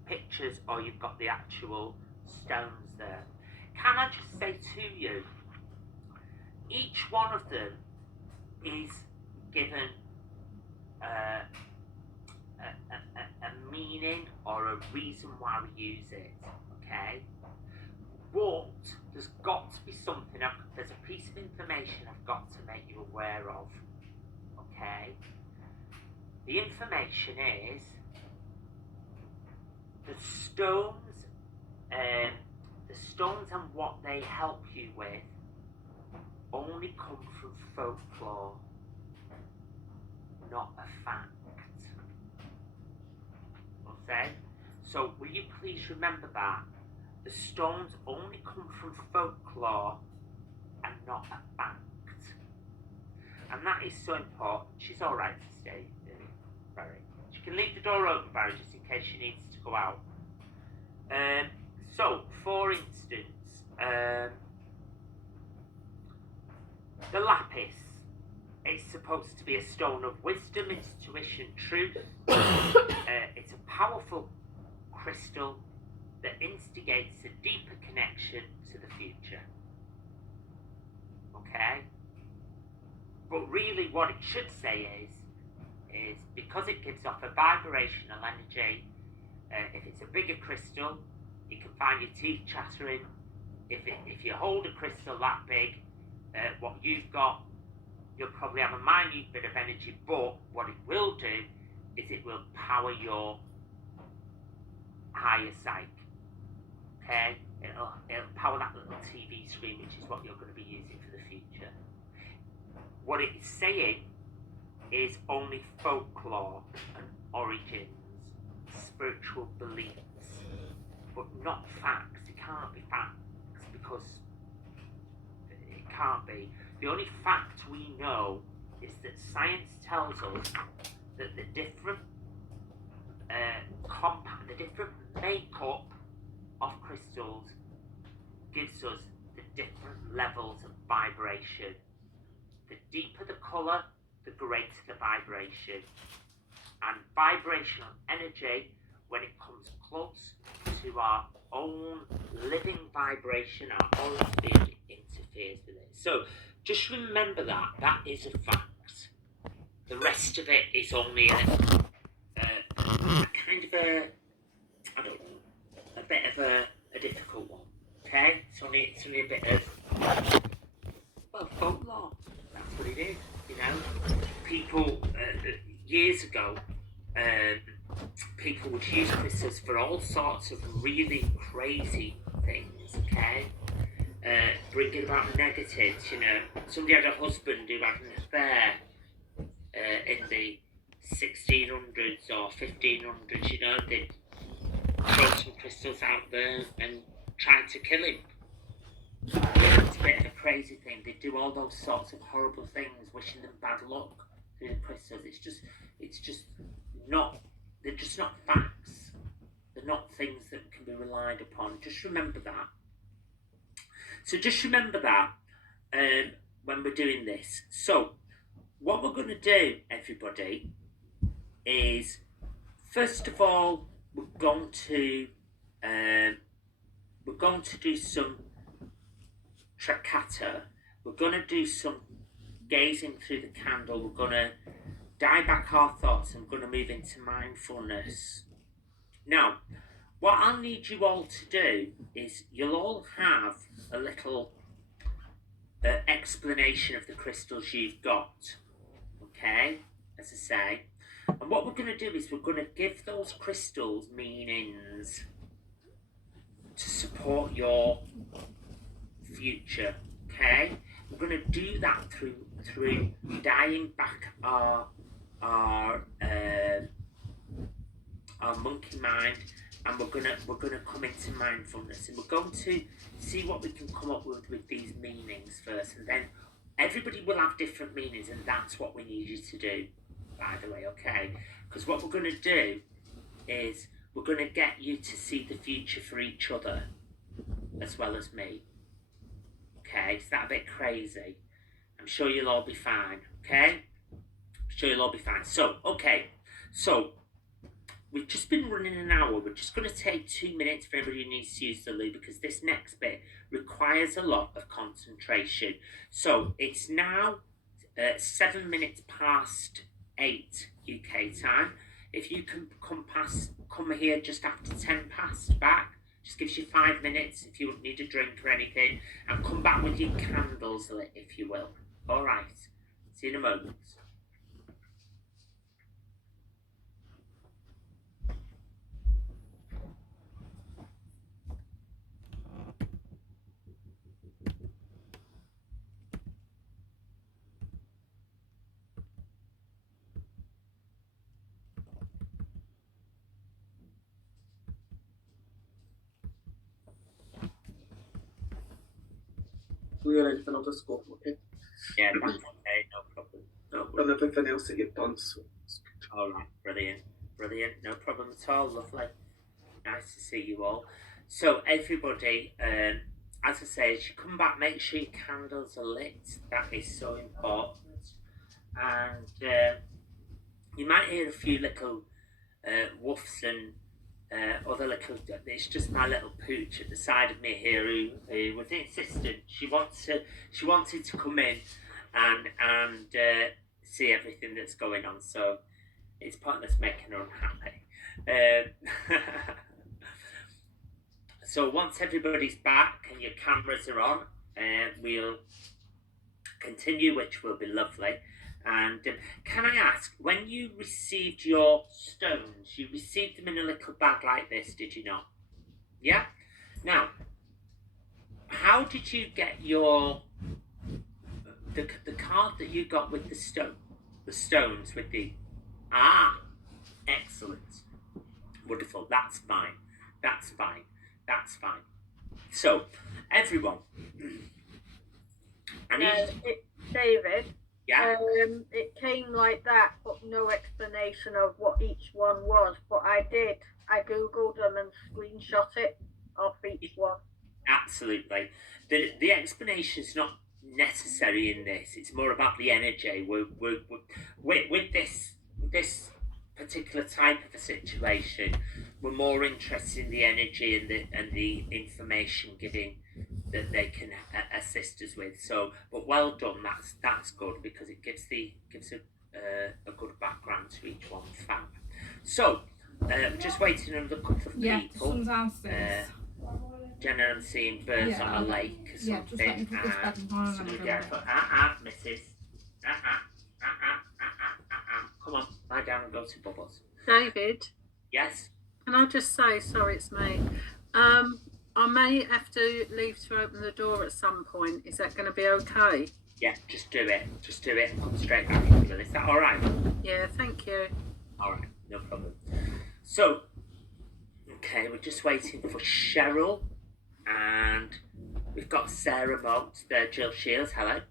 pictures, or you've got the actual stones there. Can I just say to you, each one of them is given a meaning or a reason why we use it, okay? But there's got to be something, there's a piece of information I've got to make you aware of, okay? The information is the stones and what they help you with only come from folklore, not a fact. Okay? So will you please remember that? The stones only come from folklore and not a fact. And that is so important. She's alright to stay, Barry. She can leave the door open, Barry, just in case she needs to go out. So, for instance, the lapis. It's supposed to be a stone of wisdom, intuition, truth. It's a powerful crystal that instigates a deeper connection to the future. Okay? But really what it should say is because it gives off a vibrational energy If it's a bigger crystal, you can find your teeth chattering. If you hold a crystal that big, what you've got, you'll probably have a minute bit of energy, but what it will do is it will power your higher psyche. Okay? It'll power that little TV screen, which is what you're going to be using for the future. What it is saying is only folklore and origins, spiritual beliefs, but not facts. It can't be facts because it can't be. The only fact we know is that science tells us that the different the different makeup of crystals gives us the different levels of vibration. The deeper the colour, the greater the vibration. And vibrational energy, when it comes close to our own living vibration, our own being, interferes with it. So just remember that is a fact. The rest of it is only a kind of I don't know, a bit of a difficult one. Okay, it's only a bit of, well, folklore. That's what it is. You know, people years ago, people would use crystals for all sorts of really crazy things. Okay, bringing about negatives. You know, somebody had a husband who had an affair in the 1600s or 1500s. You know, they'd throw some crystals out there and try to kill him. It's a bit of a crazy thing. They do all those sorts of horrible things, wishing them bad luck through the crystals. It's just not. They're just not facts. They're not things that can be relied upon. Just remember that. So just remember that when we're doing this. So what we're going to do, everybody, is first of all we're going to do some Trakata. We're going to do some gazing through the candle. We're going to dial back our thoughts and we're going to move into mindfulness. Now, what I'll need you all to do is you'll all have a little explanation of the crystals you've got. Okay, as I say. And what we're going to do is we're going to give those crystals meanings to support your future. Okay, we're going to do that through dialing back our monkey mind, and we're gonna come into mindfulness, and we're going to see what we can come up with these meanings first, and then everybody will have different meanings, and that's what we need you to do, by the way. Okay, because what we're going to do is we're going to get you to see the future for each other as well as me. Okay, is that a bit crazy? I'm sure you'll all be fine. Okay, I'm sure you'll all be fine. So okay, so we've just been running an hour. We're just going to take 2 minutes for everybody who needs to use the loo, because this next bit requires a lot of concentration. So it's now 7 minutes past 8 UK time. If you can come here just after 10 past back, just gives you 5 minutes if you need a drink or anything, and come back with your candles lit, if you will. All right. See you in a moment. We or anything, I'll just go, okay? Yeah, that's okay, no problem. No And problem. everything else that you've done, so it's good. All right, brilliant, no problem at all. Lovely, nice to see you all. So everybody, as I say, as you come back, make sure your candles are lit. That is so important. And you might hear a few little woofs and other little. It's just my little pooch at the side of me here who was insistent. She wanted to come in and see everything that's going on. So it's pointless making her unhappy. So once everybody's back and your cameras are on, we'll continue, which will be lovely. And can I ask, when you received your stones, you received them in a little bag like this, did you not? Yeah? Now, how did you get your the card that you got with the stones with the excellent, wonderful, that's fine. So everyone, I need David, yeah, it came like that, but no explanation of what each one was. But I googled them and screenshot it off each one. absolutely. The explanation is not necessary in this. It's more about the energy. With this particular type of a situation, we're more interested in the energy and the information giving that they can assist us with. So, but well done. That's good because it gives a good background to each one. Fab. So, just waiting another couple of people. Downstairs. Jenna, I'm seeing birds on a lake or something. Just let me put this bed and go on and somebody go there back. for, missus. Come on, lie down and go to Bubbles. David, Yes? can I just say, sorry, it's me. I may have to leave to open the door at some point. Is that going to be okay? Yeah, just do it. Just do it and come straight back into it. Is that alright? Yeah, thank you. Alright, no problem. So, okay, we're just waiting for Cheryl. And we've got Sarah Moggs there, Jill Shields. Hello.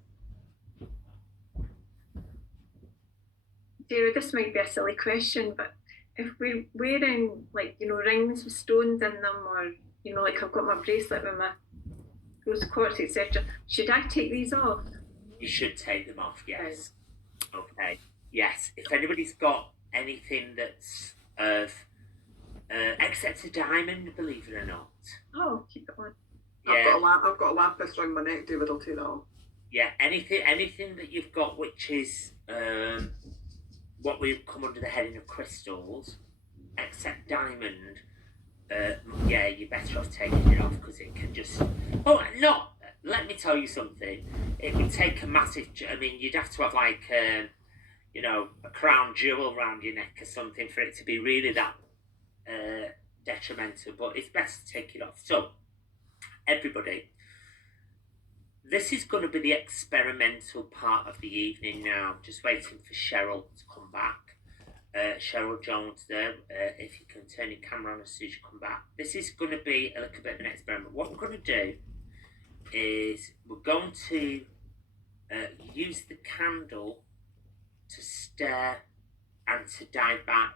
David, this might be a silly question, but if we're wearing, like, you know, rings with stones in them, or, you know, like I've got my bracelet with my rose quartz, etc., should I take these off? You should take them off, yes. Okay. Yes. If anybody's got anything that's of except a diamond, believe it or not. Oh, keep it on. Yeah. I've got a lapis around my neck, David. I'll take that off. Yeah, anything that you've got which is what would come under the heading of crystals, except diamond, yeah, you're better off taking it off because it can just. Oh, no! Let me tell you something. It would take a massive. I mean, you'd have to have like, you know, a crown jewel around your neck or something for it to be really that detrimental. But it's best to take it off. So, everybody. This is going to be the experimental part of the evening now. Just waiting for Cheryl to come back. Cheryl Jones there. If you can turn your camera on as soon as you come back. This is going to be a little bit of an experiment. What we're going to do is we're going to use the candle to stare and to dive back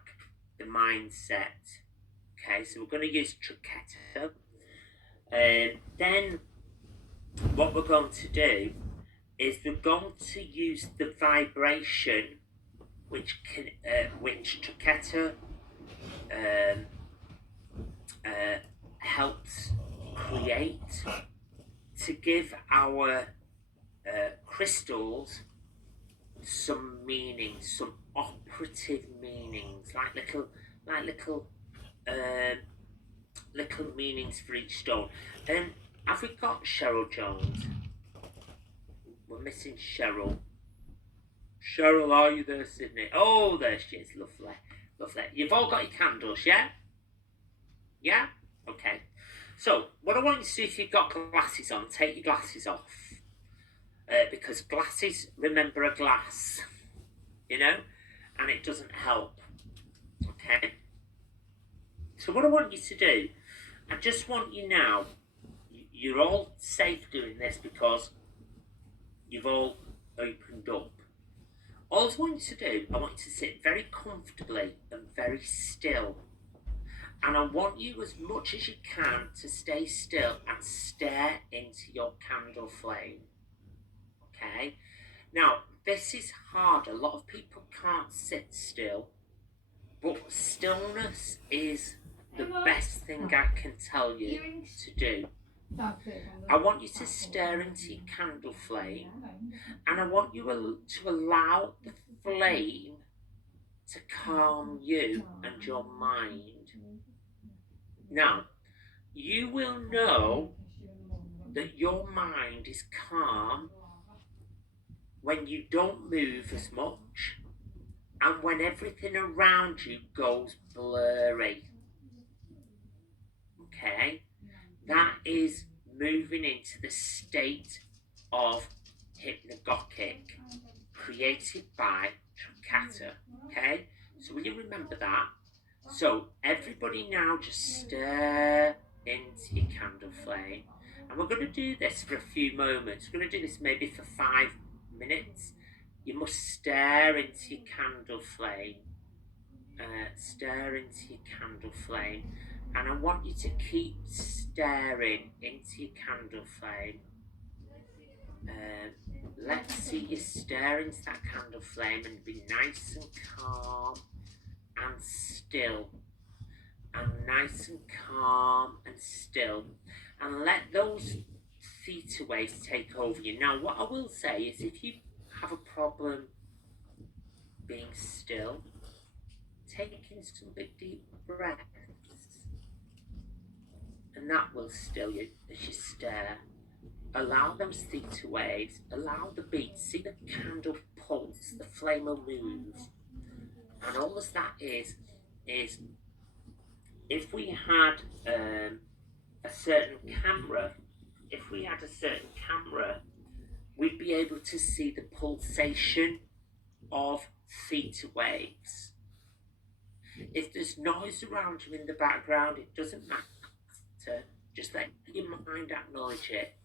the mindset. Okay, so we're going to use Trucchetto. Then what we're going to do is we're going to use the vibration which Trucchetto helps create to give our crystals some meaning, some operative meanings, like little meanings for each stone. Have we got Cheryl Jones? We're missing Cheryl. Cheryl, are you there, Sydney? Oh, there she is. Lovely. Lovely. You've all got your candles, yeah? Yeah? Okay. So, what I want you to do, if you've got glasses on, take your glasses off. Because glasses remember a glass, you know? And it doesn't help. Okay? So what I want you to do, I just want you now, you're all safe doing this because you've all opened up. All I want you to do, I want you to sit very comfortably and very still. And I want you as much as you can to stay still and stare into your candle flame. Okay? Now, this is hard. A lot of people can't sit still. But stillness is the best thing I can tell you to do. I want you to stare into your candle flame, and I want you to allow the flame to calm you and your mind. Now, you will know that your mind is calm when you don't move as much and when everything around you goes blurry. Okay? That is moving into the state of hypnagogic created by Trikata. Okay? So will you remember that? So everybody now just stare into your candle flame. And we're going to do this for a few moments. We're going to do this maybe for 5 minutes. You must stare into your candle flame. Stare into your candle flame. And I want you to keep staring into your candle flame. Let's see you stare into that candle flame and be nice and calm and still. And nice and calm and still. And let those theta waves take over you. Now, what I will say is if you have a problem being still, take in some big deep breaths. And that will still you as you stare. Allow those theta waves, allow the beat, see the candle pulse, the flame will move. And all as that is if we had a certain camera, we'd be able to see the pulsation of theta waves. If there's noise around you in the background, it doesn't matter. Just let your mind acknowledge it.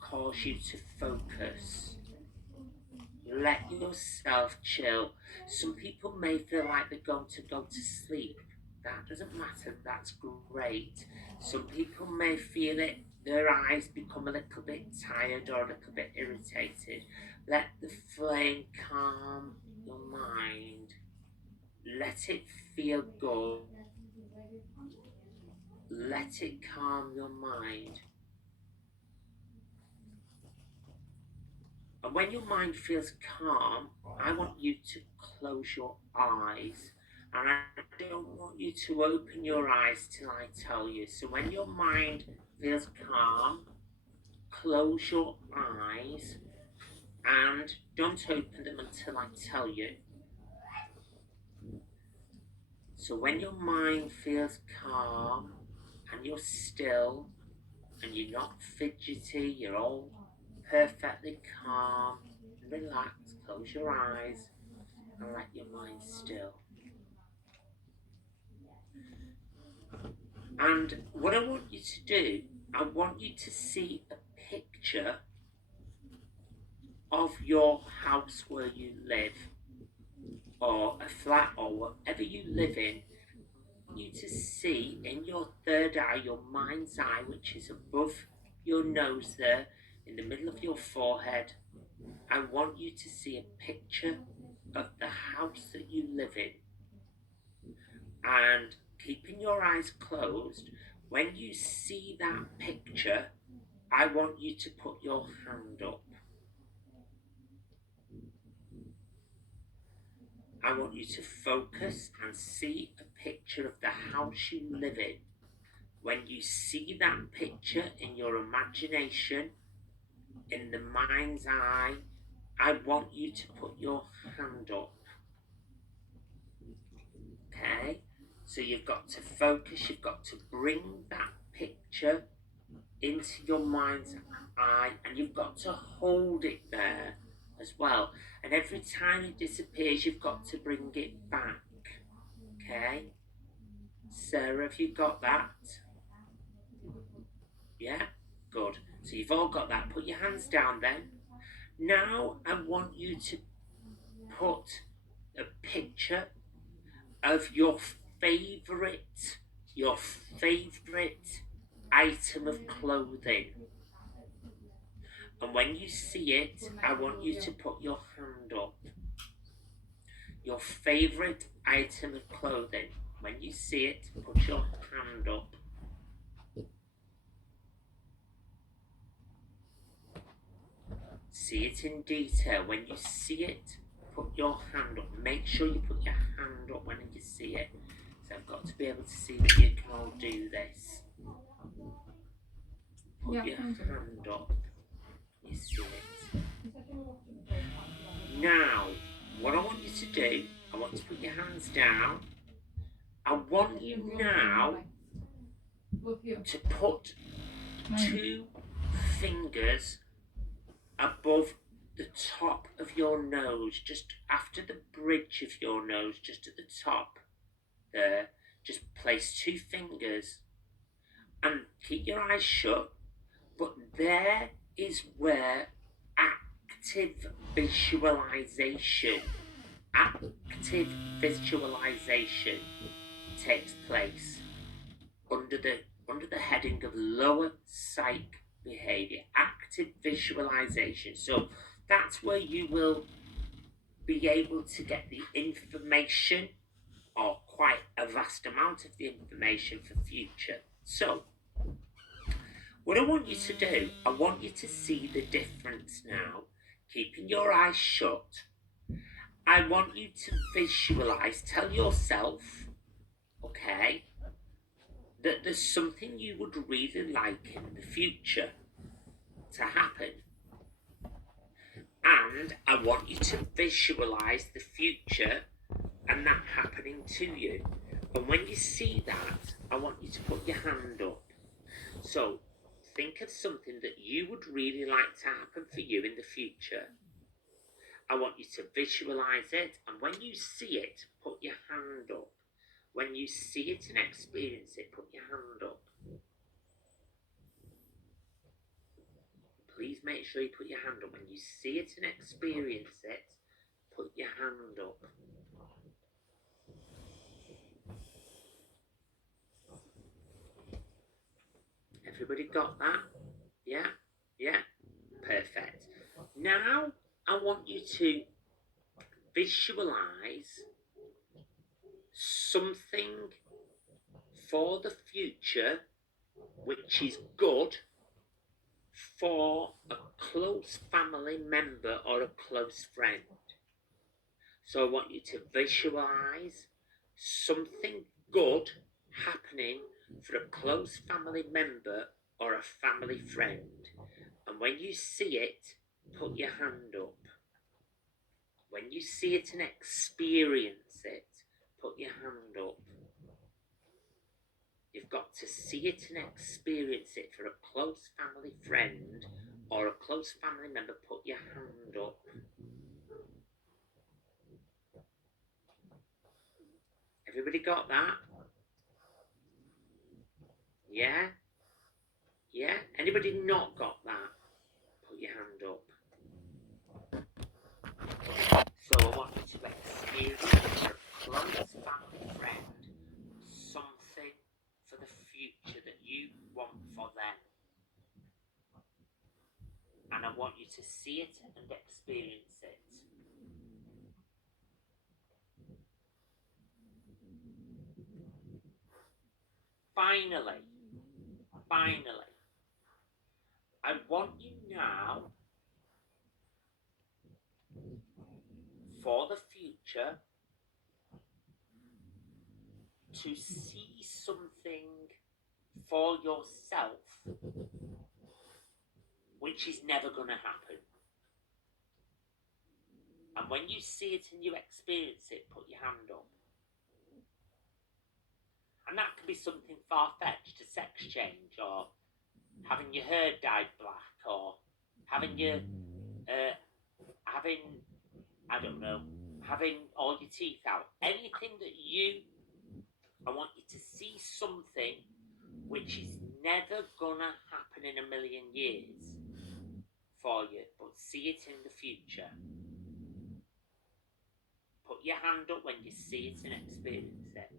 Cause you to focus. Let yourself chill. Some people may feel like they're going to go to sleep. That doesn't matter, that's great. Some people may feel it, their eyes become a little bit tired or a little bit irritated. Let the flame calm your mind. Let it feel good. Let it calm your mind. And when your mind feels calm, I want you to close your eyes. And I don't want you to open your eyes till I tell you. So when your mind feels calm, close your eyes and don't open them until I tell you. So when your mind feels calm and you're still and you're not fidgety, you're all perfectly calm and relaxed, close your eyes and let your mind still. And what I want you to do, I want you to see a picture of your house where you live, or a flat, or whatever you live in. I want you to see in your third eye, your mind's eye, which is above your nose there, in the middle of your forehead. I want you to see a picture of the house that you live in. And keeping your eyes closed, when you see that picture, I want you to put your hand up. I want you to focus and see a picture of the house you live in. When you see that picture in your imagination, in the mind's eye, I want you to put your hand up. Okay? So you've got to focus, you've got to bring that picture into your mind's eye, and you've got to hold it there as well. And every time it disappears, you've got to bring it back. Okay? Sarah, have you got that? Yeah? Good. So you've all got that. Put your hands down then. Now I want you to put a picture of your favourite item of clothing. And when you see it, I want you to put your hand up. Your favourite item of clothing. When you see it, put your hand up. See it in detail. When you see it, put your hand up. Make sure you put your hand up when you see it. So I've got to be able to see that you can all do this. Put your hand up. You see it. Now, what I want you to do, I want you to put your hands down. I want you now to put 2 fingers above the top of your nose, just after the bridge of your nose, just at the top there. Just place 2 fingers and keep your eyes shut, but there is where active visualization takes place under the heading of lower psych behavior, active visualization. So that's where you will be able to get the information, or quite a vast amount of the information for future. So what I want you to do, I want you to see the difference now, keeping your eyes shut. I want you to visualize, tell yourself, okay, that there's something you would really like in the future to happen. And I want you to visualize the future and that happening to you. And when you see that, I want you to put your hand up. So think of something that you would really like to happen for you in the future. I want you to visualize it, and when you see it, put your hand up. When you see it and experience it, put your hand up. Please make sure you put your hand up. When you see it and experience it, put your hand up. Everybody got that? Yeah? Yeah? Perfect. Now, I want you to visualize something for the future which is good for a close family member or a close friend. So I want you to visualize something good happening for a close family member or a family friend. And when you see it, put your hand up. When you see it and experience it, put your hand up. You've got to see it and experience it for a close family friend or a close family member. Put your hand up. Everybody got that? Yeah? Yeah? Anybody not got that? Put your hand up. So I want you to experience for a close family friend something for the future that you want for them. And I want you to see it and experience it. Finally, I want you now, for the future, to see something for yourself which is never going to happen. And when you see it and you experience it, put your hand up. And that could be something far-fetched, a sex change, or having your hair dyed black, or having having all your teeth out. Anything that I want you to see something which is never gonna happen in a million years for you, but see it in the future. Put your hand up when you see it and experience it.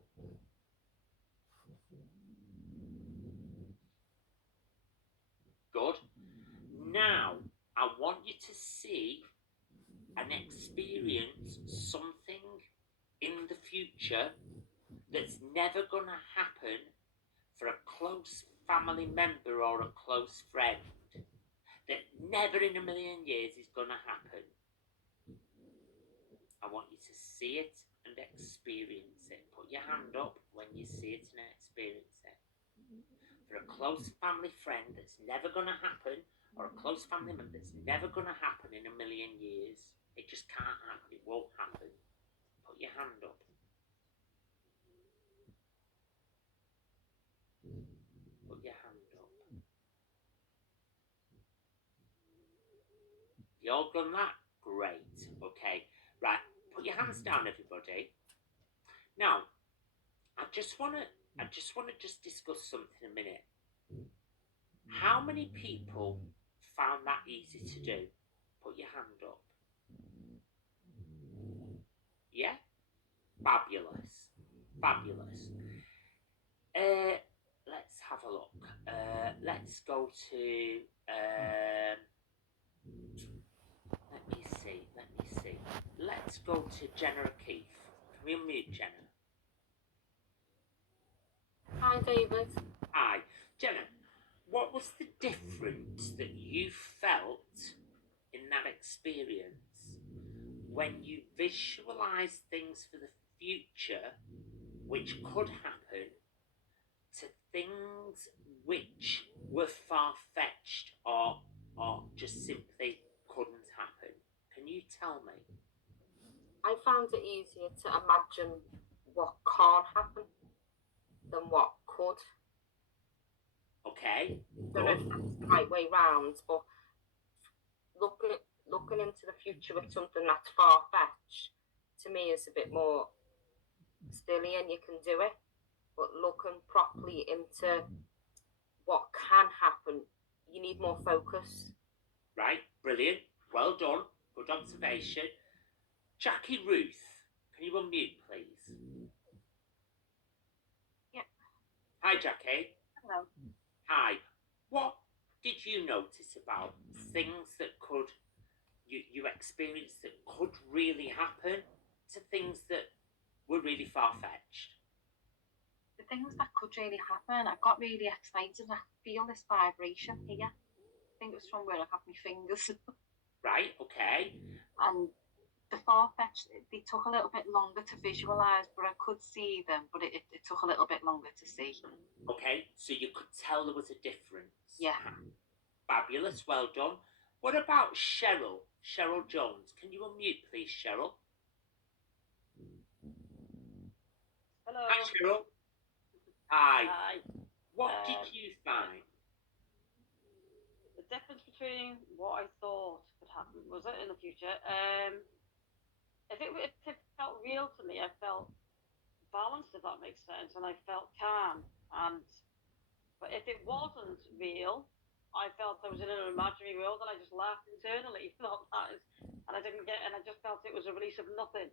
Good. Now, I want you to see and experience something in the future that's never going to happen for a close family member or a close friend. That never in a million years is going to happen. I want you to see it and experience it. Put your hand up when you see it and experience it. For a close family friend that's never going to happen, or a close family member that's never going to happen in a million years. It just can't happen. It won't happen. Put your hand up. Put your hand up. You all done that? Great. Okay. Right. Put your hands down, everybody. Now, I just want to just discuss something a minute. How many people found that easy to do? Put your hand up. Yeah? Fabulous. Fabulous. Let's have a look. Let's go to let me see. Let's go to Jenna O'Keefe. Can we unmute Jenna? Hi, David. Hi. Jenna, what was the difference that you felt in that experience when you visualised things for the future which could happen to things which were far-fetched or just simply couldn't happen? Can you tell me? I found it easier to imagine what can't happen than what could. Okay. I don't know if that's the right way round, but looking into the future with something that's far-fetched, to me, is a bit more silly, and you can do it. But looking properly into what can happen, you need more focus. Right, brilliant. Well done. Good observation. Jackie Ruth, can you unmute, please? Yep. Hi, Jackie. Hello. Hi. What did you notice about things that could you experienced that could really happen to things that were really far-fetched? The things that could really happen, I got really excited. I feel this vibration here. I think it was from where I have my fingers. Right, okay. And the far-fetched, they took a little bit longer to visualise, but I could see them, but it took a little bit longer to see. Okay, so you could tell there was a difference. Yeah. Fabulous, well done. What about Cheryl? Cheryl Jones. Can you unmute, please, Cheryl? Hello. Hi, Cheryl. Hi. Hi. What did you find? The difference between what I thought would happen was it in the future. If it felt real to me, I felt balanced, if that makes sense, and I felt calm. But if it wasn't real, I felt I was in an imaginary world, and I just laughed internally. And I just felt it was a release of nothing.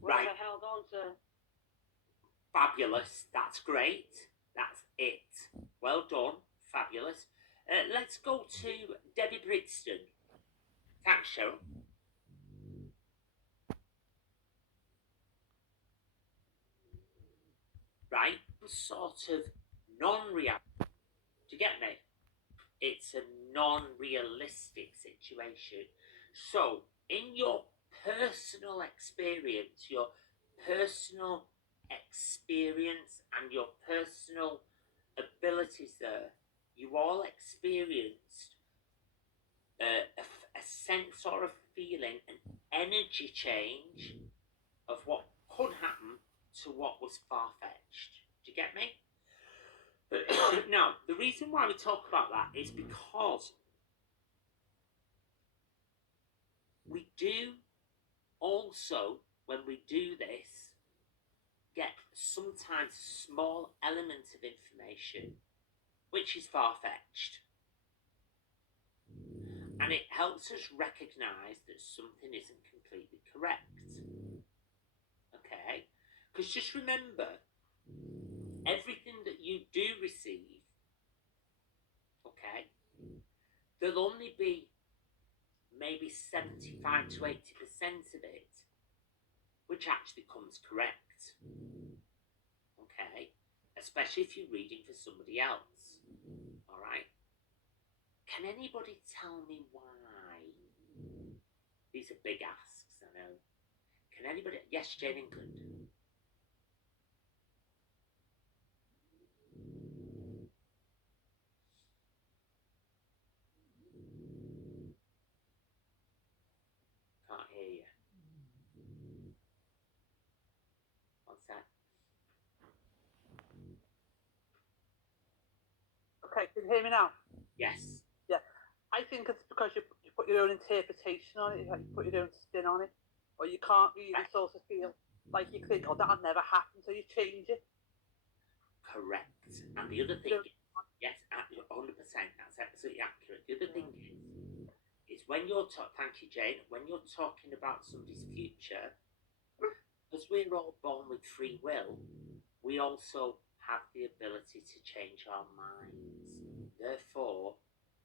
Whereas Right. I held on to. Fabulous. That's great. That's it. Well done. Fabulous. Let's go to Debbie Brixton. Thanks, Cheryl. Right, sort of non-real. Do you get me? It's a non-realistic situation. So, in your personal experience and your personal abilities there, you all experienced a sense or a feeling, an energy change of what could happen to what was far-fetched. Do you get me? Now, the reason why we talk about that is because we do also, when we do this, get sometimes small elements of information which is far-fetched. And it helps us recognise that something isn't completely correct. Okay? Because just remember, everything that you do receive, okay, there'll only be maybe 75 to 80% of it which actually comes correct. Okay? Especially if you're reading for somebody else. Alright? Can anybody tell me why? These are big asks, I know. Can anybody? Yes, Jane England. Can't hear you. One sec. Okay, can you hear me now? Yes. I think it's because you put your own interpretation on it, like you put your own spin on it, or you can't really sort of feel like you think, oh, that'll never happen, so you change it. Correct. And the other thing, yes, 100%, that's absolutely accurate. The other thing is when you're thank you, Jane, when you're talking about somebody's future, because we're all born with free will, we also have the ability to change our minds. Therefore,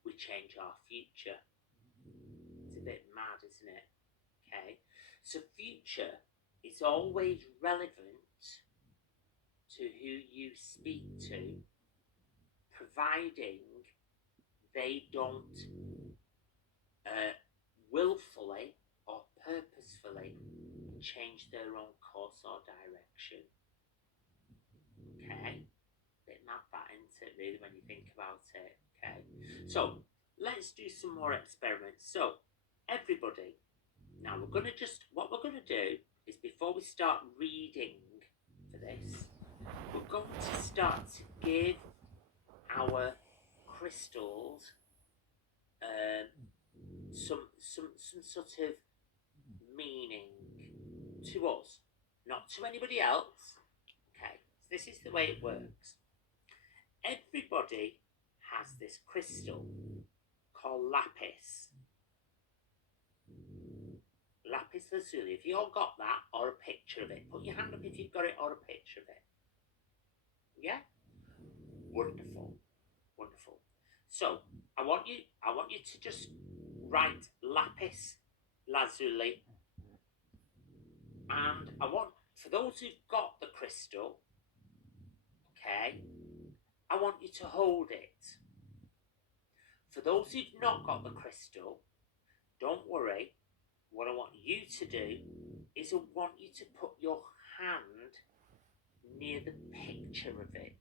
we change our future. It's a bit mad, isn't it? Okay. So future is always relevant to who you speak to, providing they don't willfully or purposefully change their own course or direction. Okay? Bit mad that, isn't it, really, when you think about it? Okay? So, let's do some more experiments. So, everybody, now we're going to what we're going to do is before we start reading for this, we're going to start to give our crystals some sort of meaning to us, not to anybody else. Okay, so this is the way it works. Everybody has this crystal called lapis. Lapis lazuli. If you all got that or a picture of it, put your hand up if you've got it or a picture of it. Yeah? Wonderful. Wonderful. So I want you to just write lapis lazuli, and I want, for those who've got the crystal, okay, I want you to hold it. For those who've not got the crystal, don't worry. What I want you to do is I want you to put your hand near the picture of it.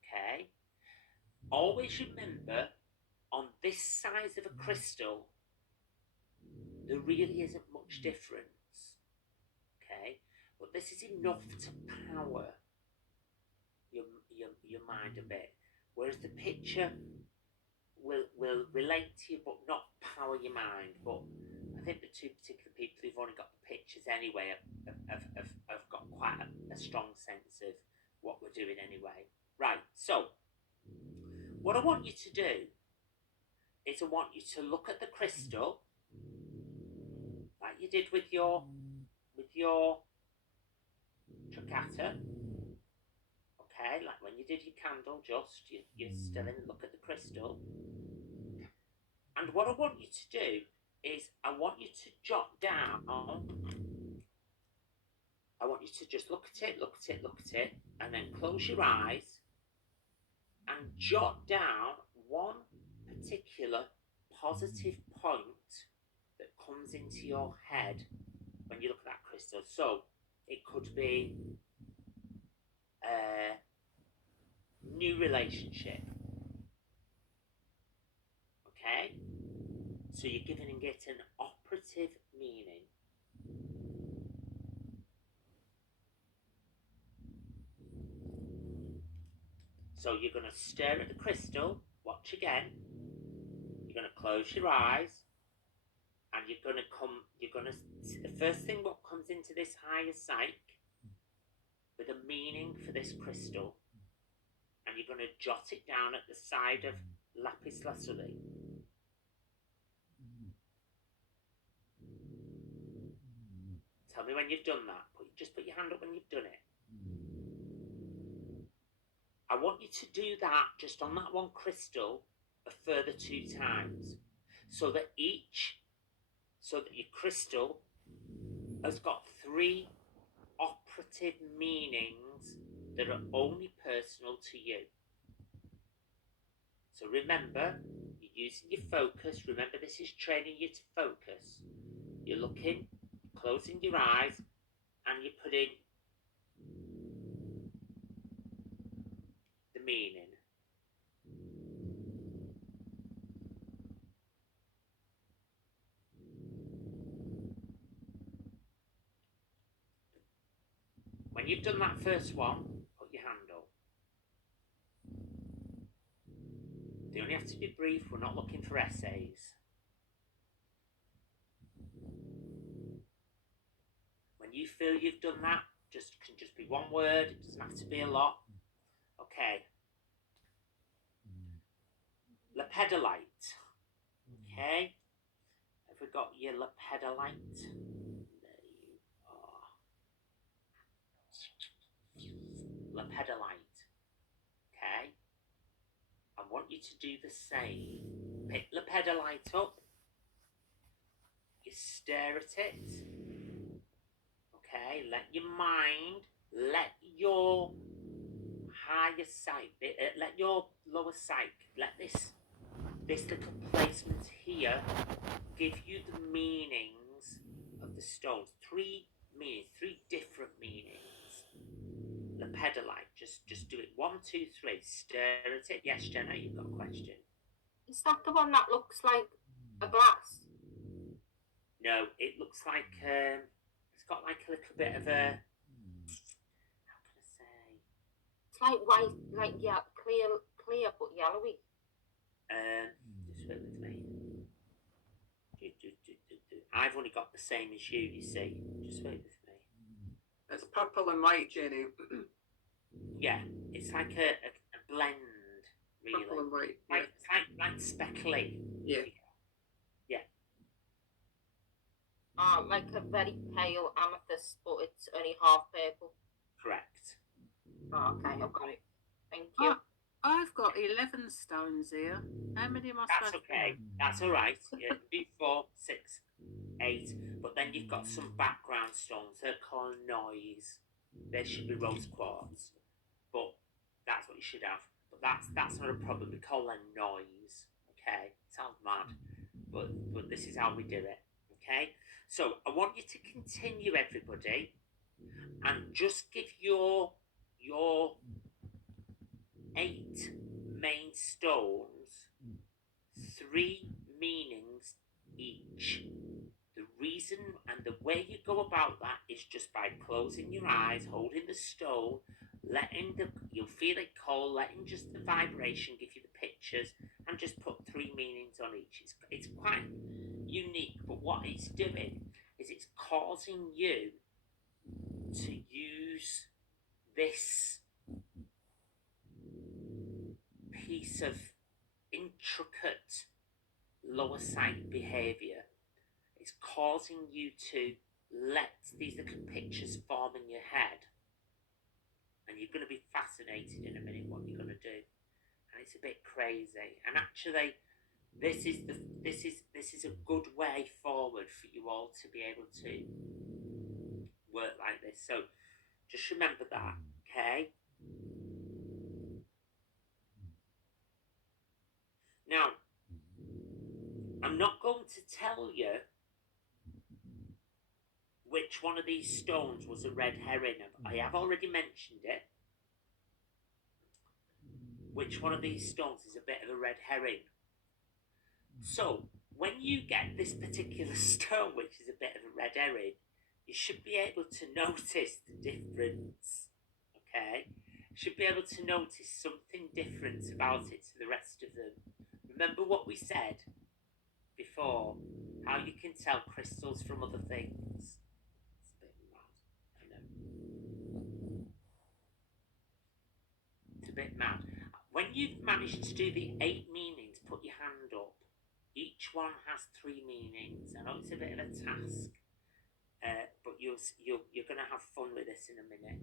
Okay? Always remember, on this size of a crystal, there really isn't much difference. Okay? But this is enough to power your mind a bit. Whereas the picture will relate to you but not power your mind. But I think the two particular people who've only got the pictures anyway have got quite a strong sense of what we're doing anyway. Right, so what I want you to do is I want you to look at the crystal like you did with your Tricata. Okay, like when you did your candle, just you're still in, look at the crystal. And what I want you to do is I want you to jot down, I want you to just look at it, and then close your eyes and jot down one particular positive point that comes into your head when you look at that crystal. So it could be a new relationship. Okay? So you're giving it an operative meaning. So you're going to stare at the crystal, watch again, you're going to close your eyes, and the first thing what comes into this higher psyche with a meaning for this crystal, and you're going to jot it down at the side of lapis lazuli. Tell me when you've done that. Just put your hand up when you've done it. I want you to do that just on that one crystal a further 2 times, so that your crystal has got 3 operative meanings that are only personal to you. So remember, you're using your focus. Remember, this is training you to focus. You're looking, closing your eyes, and you're putting the meaning. When you've done that first one, put your hand up. They only have to be brief. We're not looking for essays. When you feel you've done that, can just be one word. It doesn't have to be a lot. Okay. Lepidolite. Okay. Have we got your lepidolite? There you are. Lepidolite. Okay. I want you to do the same. Pick lepidolite up. You stare at it. Okay. Let your mind, let your higher sight, let your lower sight, let this little placement here give you the meanings of the stones. 3 meanings, 3 different meanings. Lepidolite, just do it. 1, 2, 3. Stare at it. Yes, Jenna, you've got a question. Is that the one that looks like a glass? No, it looks like it's got like a little bit of a, how can I say? It's like white, like clear but yellowy. Just wait with me. I've only got the same as you see. Just wait with me. It's purple and white, Jenny. Yeah, it's like a blend, really. Purple and white. Like, it's like speckly. Yeah. Yeah. Like a very pale amethyst, but it's only half purple. Correct. Oh, okay, I've got it. Thank you. I've got 11 stones here. How many am I That's supposed okay. to That's all right. Yeah, do 4, 6, 8. But then you've got some background stones. They're called noise. They should be rose quartz. But that's what you should have. But that's not a problem. We call them noise. Okay? Sounds mad. But this is how we do it. Okay? So I want you to continue, everybody, and just give your 8 main stones 3 meanings each. The reason and the way you go about that is just by closing your eyes, holding the stone, you'll feel it cold, letting just the vibration give you the pictures, and just put 3 meanings on each. It's quite unique, but what it's doing is it's causing you to use this piece of intricate lower sight behaviour. It's causing you to let these little pictures form in your head, and you're going to be fascinated in a minute what you're going to do, and it's a bit crazy. And actually, this is a good way forward for you all to be able to work like this. So just remember that, okay? Now, I'm not going to tell you which one of these stones was a red herring. I have already mentioned it. Which one of these stones is a bit of a red herring? So, when you get this particular stone, which is a bit of a red herring, you should be able to notice the difference, okay? You should be able to notice something different about it to the rest of them. Remember what we said before, how you can tell crystals from other things. It's a bit mad, I know. It's a bit mad. When you've managed to do the 8 meanings, put your hand up. Each one has 3 meanings. I know it's a bit of a task, but you're going to have fun with this in a minute.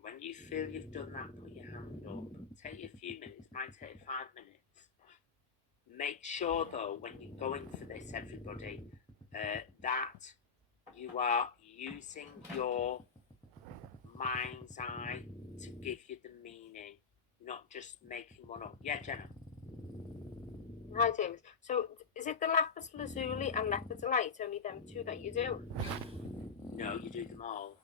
When you feel you've done that, put your hand up. Take you a few minutes, might take 5 minutes. Make sure though, when you're going for this, everybody, that you are using your mind's eye to give you the meaning, not just making one up. Yeah, Jenna? Hi, James. So, is it the lapis lazuli and lepidolite, only them two that you do? No, you do them all.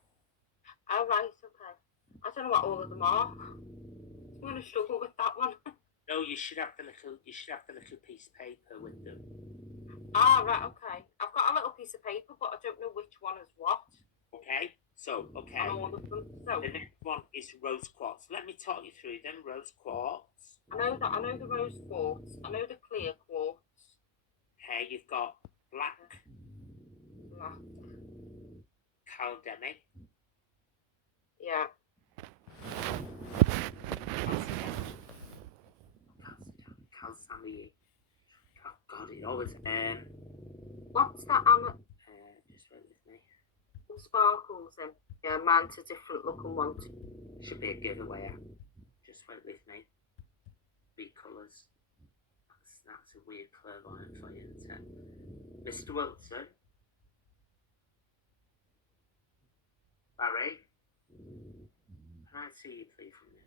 Oh, right, okay. I don't know what all of them are. I'm going to struggle with that one. No, you should have the little piece of paper with them. Ah, right, okay. I've got a little piece of paper, but I don't know which one is what. Okay, so, okay. On all of them. So, the next one is rose quartz. Let me talk you through them. Rose quartz. I know the rose quartz. I know the clear quartz. Okay, you've got black caldemic. Yeah. Calcamium. Oh God, it always What's that? just wait with me. Sparkles in. Yeah, mine's a different looking one. Should be a giveaway. Just wait with me. 3 colours. That's a weird clairvoyant for you, isn't it? Mr. Wilson. Barry. Can I see you please from here?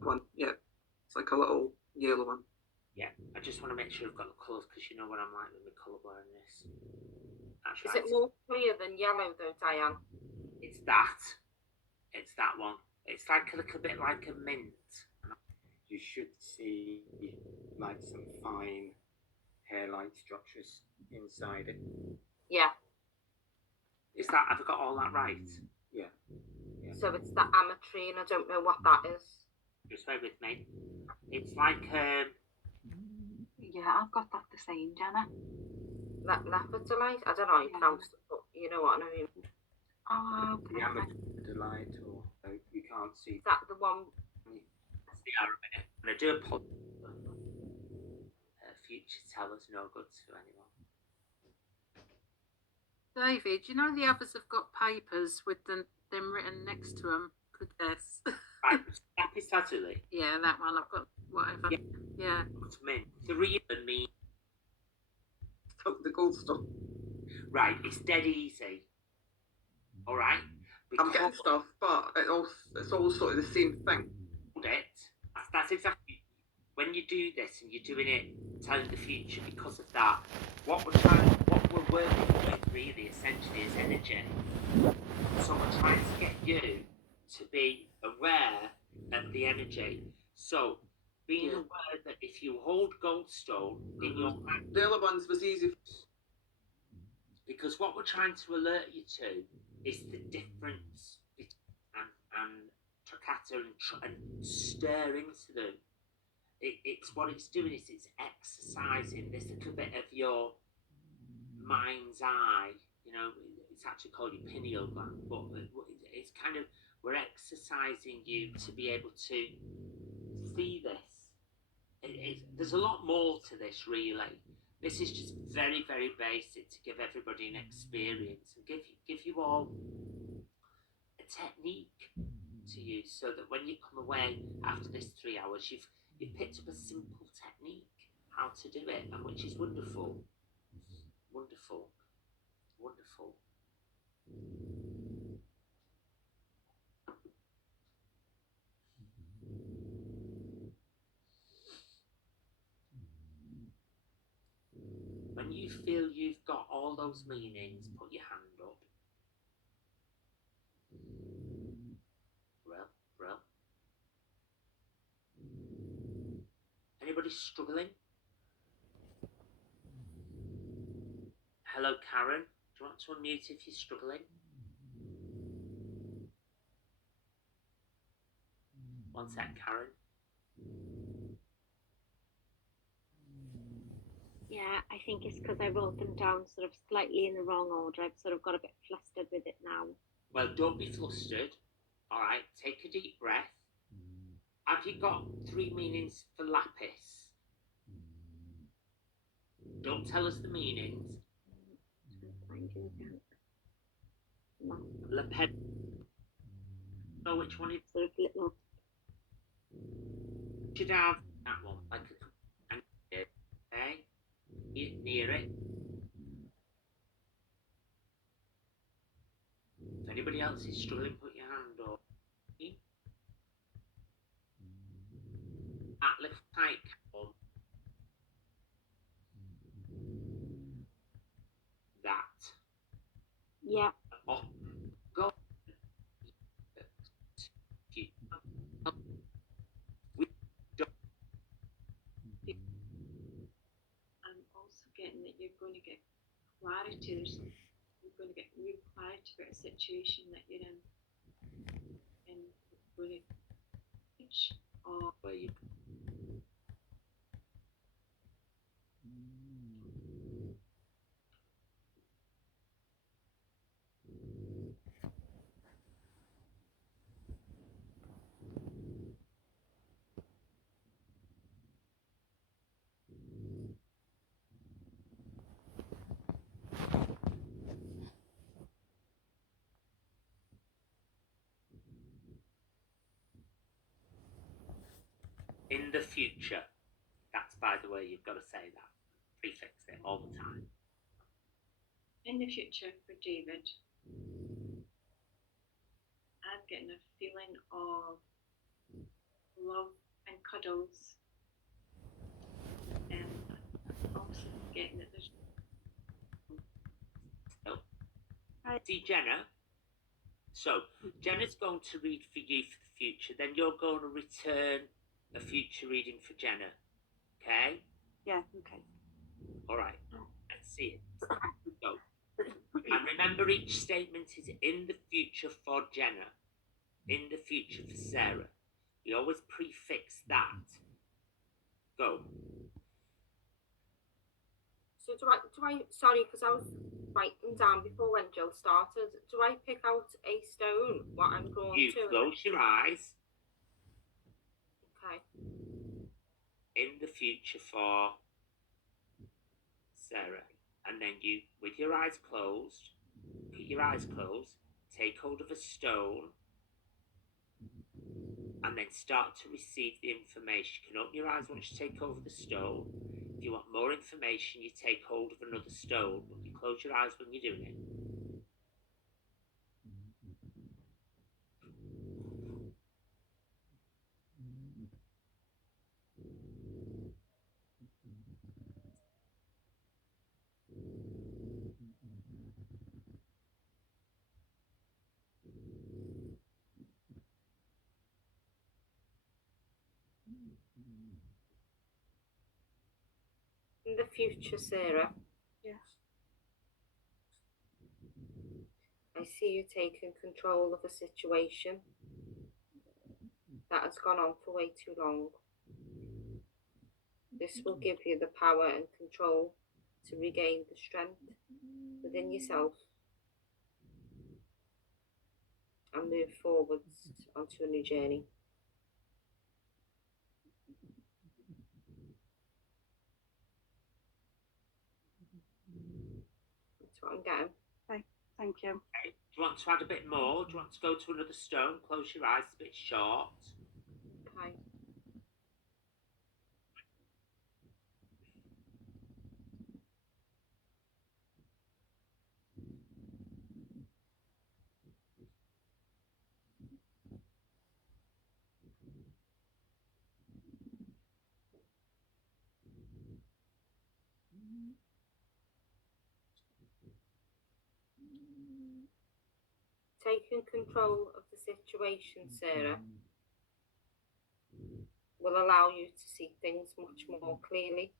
One, yeah. It's like a little yellow one. Yeah, I just want to make sure I've got the colours because you know what I'm like with my colour blindness. That's Is right. it more clear than yellow though, Diane? It's that. It's that one. It's like a little bit like a mint. You should see like some fine hairline structures inside it. Yeah. Is that, have I got all that right? Yeah. So it's the ametrine. I don't know what that is. Just wait with me. It's like Yeah, I've got that the same, Jenna. Lepidolite? I don't know how you pronounce it, but you know what I mean. Oh, The amethyst or you can't see. Is that the one? See, I remember. And I do apologize. Future tellers no good to anyone. David, you know the others have got papers with them written next to them. Could guess. Right, lapis lazuli. Yeah, that one. I've got whatever. Yeah. Mint. 3 of me. The goldstone. Right, it's dead easy. All right. I'm getting stuff, but it's all sort of the same thing. That's exactly when you do this and you're doing it, telling the future because of that. What we're working with really essentially is energy. So we're trying to get you to be aware of the energy. So being aware that if you hold goldstone in your hand, the other ones was easy. Because what we're trying to alert you to is the difference and Trakata and stir into them. It's what it's doing is it's exercising this little bit of your mind's eye. You know, it's actually called your pineal gland, but it's kind of, we're exercising you to be able to see this. There's a lot more to this, really. This is just very, very basic to give everybody an experience and give you all a technique to use, so that when you come away after this 3 hours, you've picked up a simple technique how to do it, and which is wonderful, wonderful, wonderful. When you feel you've got all those meanings, put your hand up. Brill. Anybody struggling? Hello, Karen. Do you want to unmute if you're struggling? One sec, Karen. Yeah, I think it's because I wrote them down sort of slightly in the wrong order. I've sort of got a bit flustered with it now. Well, don't be flustered. All right, take a deep breath. Have you got 3 meanings for lapis? Don't tell us the meanings. Finding it out. Lapid. Know which one it Sort of little. should have that one, like a okay? Near it. If anybody else is struggling, put your hand up. At little tight one. That. Yeah. Oh, go. I'm also getting that you're going to get clarity. You're going to get real clarity about a situation that you're in, and it's going to teach or where you. In the future. That's, by the way, you've got to say that. Prefix it all the time. in the future for David, I'm getting a feeling of love and cuddles, and also getting that there's. See Jenna. So Jenna's going to read for you for the future. Then you're going to return a future reading for Jenna. Okay? Yeah. Okay. All right. Let's see it. Go. And remember, each statement is in the future for Jenna, in the future for Sarah. You always prefix that. Go. So do I sorry, because I was writing down before when Jill started, do I pick out a stone, what I'm drawn You to? close your eyes. Okay. In the future for Sarah. And then you, with your eyes closed, keep your eyes closed, take hold of a stone, and then start to receive the information. You can open your eyes once you take hold of the stone. If you want more information, you take hold of another stone, but you close your eyes when you're doing it. In the future, Sarah, Yes. I see you taking control of a situation that has gone on for way too long. This will give you the power and control to regain the strength within yourself and move forwards onto a new journey. That's what I'm getting. Okay, thank you. Okay. Do you want to add a bit more? Do you want to go to another stone? Close your eyes, it's a bit short. Okay. Taking control of the situation, Sarah, will allow you to see things much more clearly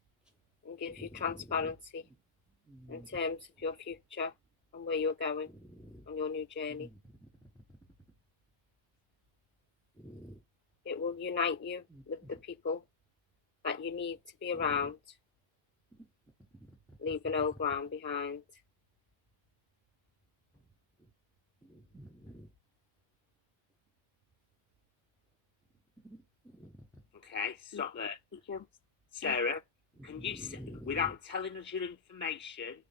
and give you transparency in terms of your future and where you're going on your new journey. It it will unite you with the people that you need to be around, leaving old ground behind. Okay, stop there. Thank you. Sarah, can you, without telling us your information,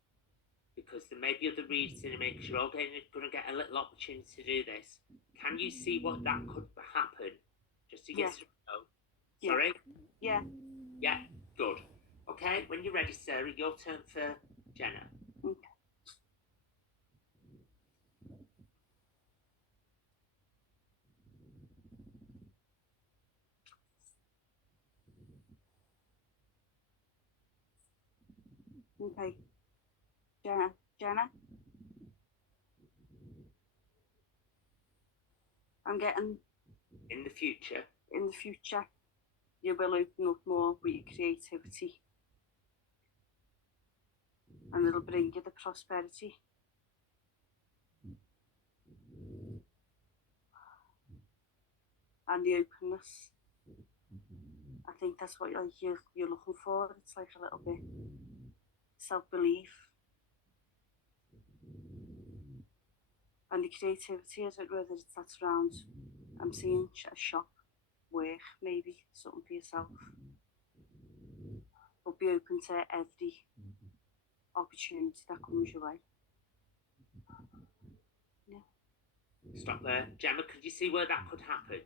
because there may be other readers in it, because you're all going to get a little opportunity to do this, can you see what that could happen? Just a yes or no. Yeah. Sorry? Yeah. Yeah, good. Okay, when you're ready, Sarah, your turn for Jenna. Okay. Okay. Jenna? I'm getting In the future, you will open up more with your creativity. And it'll bring you the prosperity. And the openness. I think that's what you're looking for. It's like a little bit self-belief. And the creativity, I don't know whether that's around, I'm seeing a shop, work, maybe, something for yourself. But be open to every opportunity that comes your way. Yeah. stop there. Gemma, could you see where that could happen?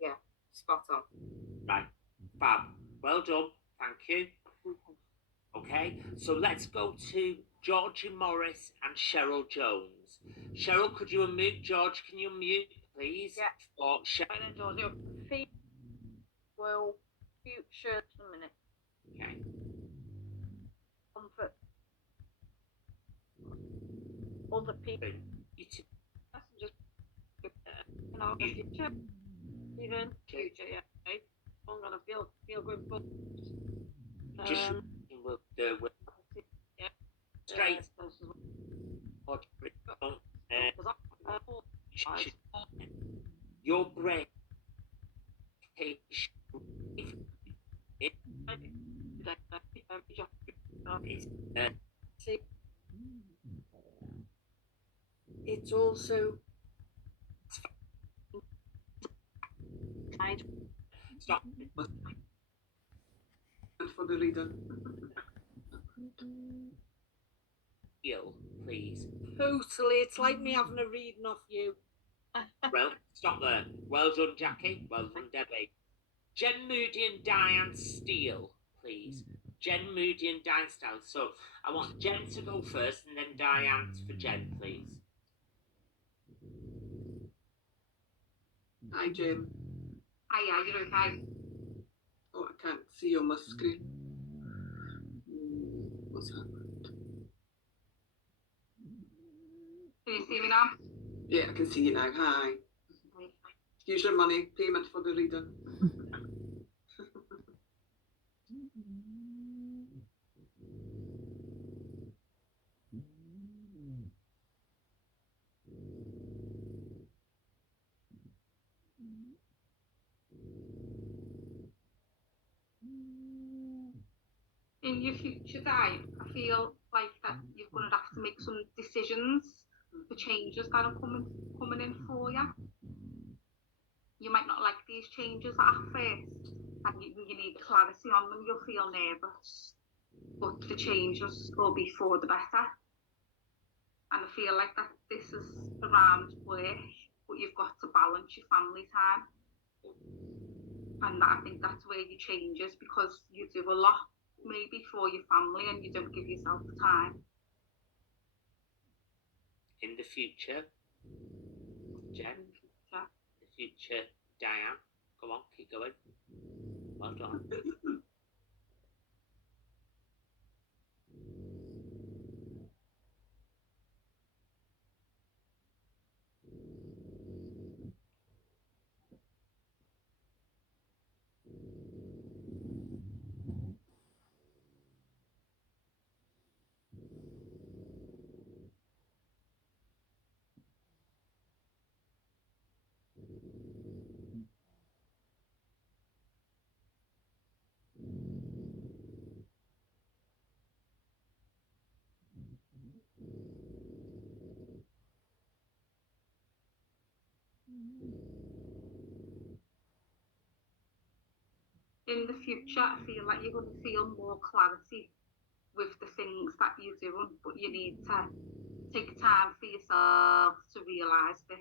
Yeah, spot on. Right, fab. Well done, thank you. Okay, so let's go to Georgie Morris and Cheryl Jones. Cheryl, could you unmute? George, can you unmute, please? Yeah. Or Cheryl. George, well, future a minute. Okay. Comfort. Other people. You two. That's just the future. Even future, yeah. Right? I'm gonna feel good, but Just with yeah. Straight. Your brain. It's also Stop. For the reader. Feel, please. totally, it's like me having a reading off you. Well, stop there. Well done, Jackie. Well done, Debbie. Jen Moody and Diane Steele, please. Jen Moody and Diane Steele. So I want Jen to go first and then Diane for Jen, please. Hi, Jen. Hiya, you're okay? Oh, I can't see you on my screen. What's happened? Can you see me now? Yeah, I can see you now. Hi. Here's your money, payment for the reader. In your future, Dave, I feel like that you're going to have to make some decisions for changes that are coming in for you. You might not like these changes at first, and you need clarity on them. You'll feel nervous, but the changes will be for the better. And I feel like that this is around work, but you've got to balance your family time. And I think that's where you changes, because you do a lot maybe for your family and you don't give yourself the time. In the future, Jen. The future, Diane. Come on, keep going. Well done. in the future, I feel like you're going to feel more clarity with the things that you're doing, but you need to take time for yourself to realise this.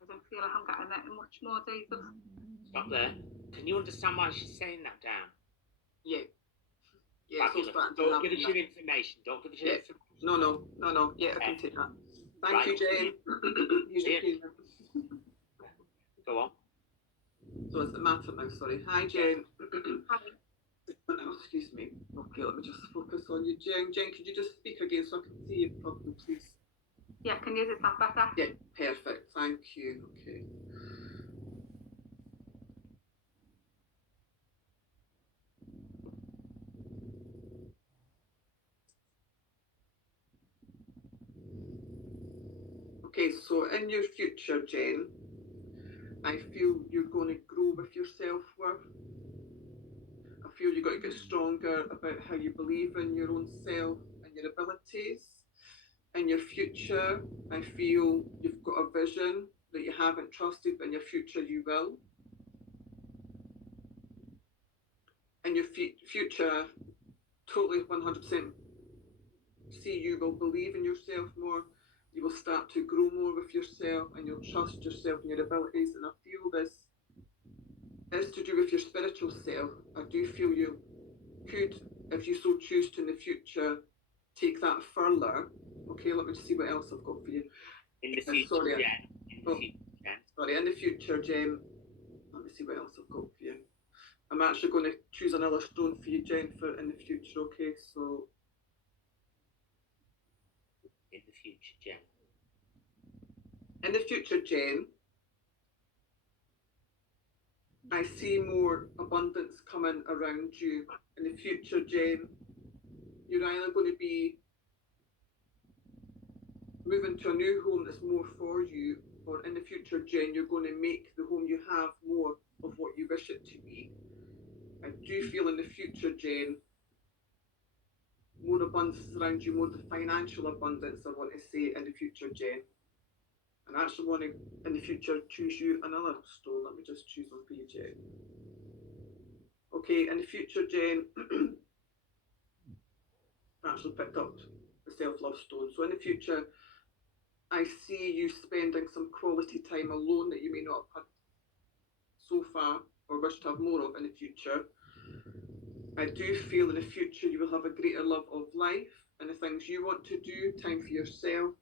I don't feel like I'm getting that much more, David. Stop there. Can you understand why she's saying that down? Yeah. Yeah, it's all Fabulous. starting to Don't happen give us now. your information. Don't give us your Yeah. information. No. Yeah, I can take that. Thank Right. you, Jane. Use your Ian. keyboard. Go on. So it's the matter now, sorry. Hi, Jane. Hi. Oh, excuse me. Okay, let me just focus on you, Jane. Jane, could you just speak again so I can see you properly, please? Yeah, can you hear that better? Yeah, perfect. Thank you. Okay. Okay, so in your future, Jane, I feel you're going to grow with your self-worth. I feel you've got to get stronger about how you believe in your own self and your abilities. In your future, I feel you've got a vision that you haven't trusted, but in your future you will. In your future, totally 100% see you will believe in yourself more. You will start to grow more with yourself and you'll trust yourself and your abilities. And I feel this is to do with your spiritual self. I do feel you could, if you so choose to in the future, take that further. Okay, let me just see what else I've got for you. In the future, Sorry, Jen. In the future, Jen. Sorry, in the future, Jen. Let me see what else I've got for you. I'm actually going to choose another stone for you, Jen, for in the future. Okay, so In the future, Jen. in the future, Jen, I see more abundance coming around you. In the future, Jen, you're either going to be moving to a new home that's more for you, or in the future, Jen, you're going to make the home you have more of what you wish it to be. I do feel in the future, Jen, more abundance around you, more the financial abundance, I want to say, in the future, Jen. And I actually want to, in the future, choose you another stone. Let me just choose one for you, Jen. Okay, in the future, Jen, I actually picked up the self-love stone. So in the future, I see you spending some quality time alone that you may not have had so far or wish to have more of in the future. I do feel in the future you will have a greater love of life and the things you want to do, time for yourself.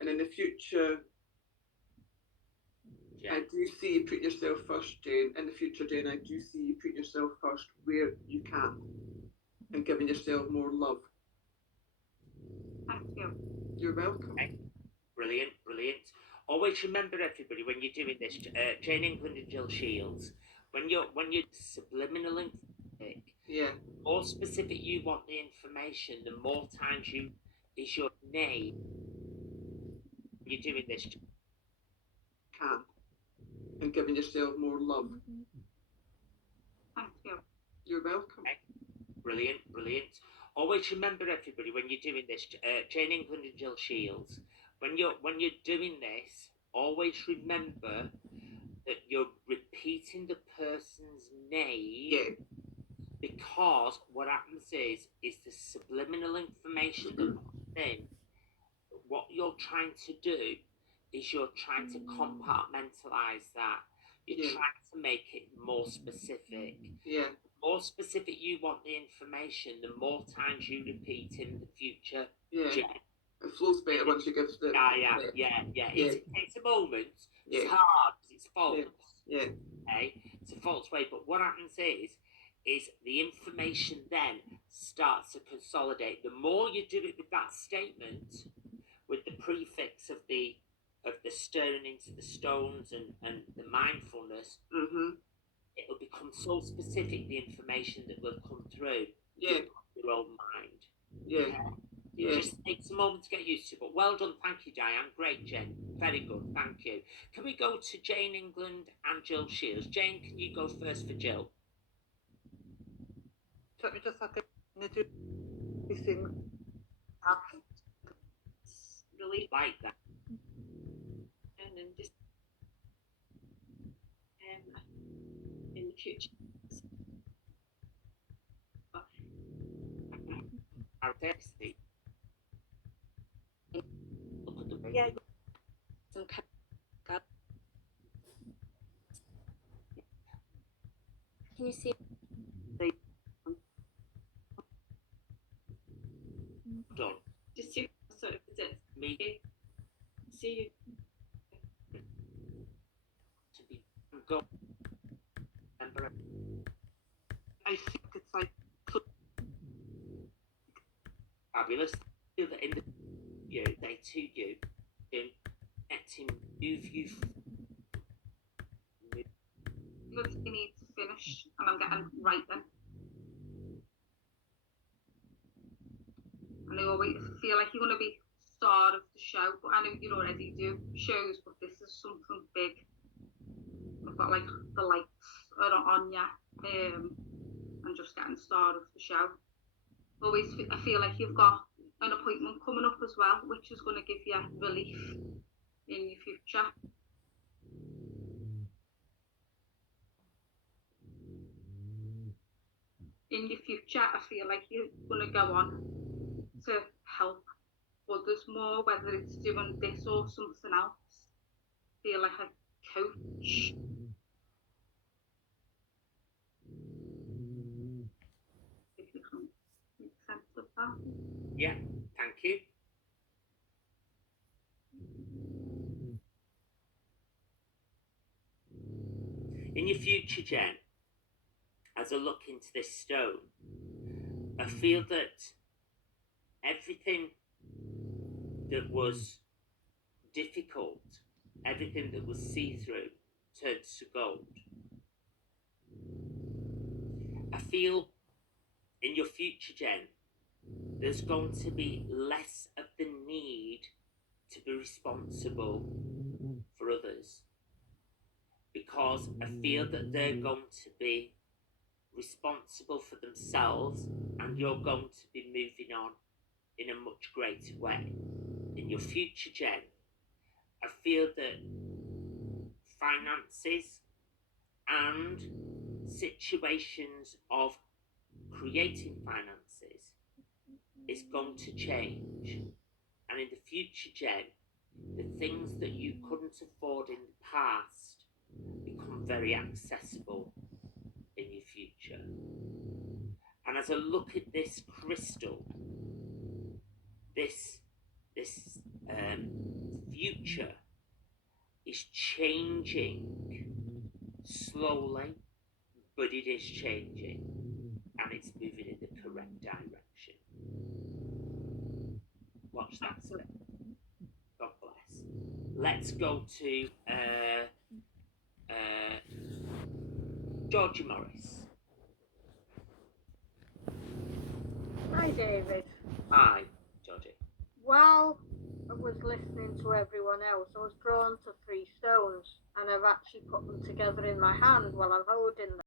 And in the future, I do see you putting yourself first, Jane. In the future, Jane, I do see you putting yourself first where you can and giving yourself more love. Thank you. You're welcome. Okay. Brilliant, brilliant. Always remember, everybody, when you're doing this, Jane England and Jill Shields, when you're subliminal yeah, the more specific you want the information, the more times you is your name. You're doing this. Can and giving yourself more love. Thank you. You're welcome. Okay. Brilliant, brilliant. Always remember, everybody, when you're doing this, Jane England and Jill Shields, when you're doing this, always remember that you're repeating the person's name. Yeah. Because what happens is the subliminal information that comes in. What you're trying to do is you're trying to compartmentalize that. You're trying to make it more specific. Yeah. The more specific you want the information, the more times you repeat in the future. Yeah. It flows better once you give the. Yeah. It takes a moment. It's Yeah. hard because it's false. Yeah. Okay? It's a false way. But what happens is the information then starts to consolidate. The more you do it with that statement, with the prefix of the stirring into the stones and the mindfulness, it'll become so specific, the information that will come through your own mind. Yeah. It just takes a moment to get used to. But well done, thank you, Diane. Great, Jen. Very good, thank you. Can we go to Jane England and Jill Shields? Jane, can you go first for Jill? Let me just have to do these things. Really Like that. and then just in the future. Our destiny. Look at the way. Yeah. Some Can you see? Done. Just see sort of it. Me See you. to be go. Remember, I think it's like fabulous. Feel that in the you, they to you, let him move you. Look, you need to finish, and I'm getting writing. And I always feel like you're going to be star of the show, but I know you already do shows, but this is something big. I've got like the lights are on ya, and just getting star of the show. Always, I feel like you've got an appointment coming up as well, which is going to give you relief in your future. In your future, I feel like you're going to go on to help others more, whether it's doing this or something else. Feel like a coach. If you can make sense of that. Yeah, thank you. In your future, Jen, as I look into this stone, I feel that everything that was difficult, everything that was see-through, turns to gold. I feel in your future, Jen, there's going to be less of the need to be responsible for others, because I feel that they're going to be responsible for themselves, and you're going to be moving on in a much greater way. In your future, Jen, I feel that finances and situations of creating finances is going to change. And in the future, Jen, the things that you couldn't afford in the past become very accessible in your future. And as I look at this crystal, this future is changing slowly, but it is changing, and it's moving in the correct direction. Watch that step. God bless. Let's go to Georgie Morris. Hi, David. Hi, Georgie. While I was listening to everyone else, I was drawn to 3 stones, and I've actually put them together in my hand while I'm holding them.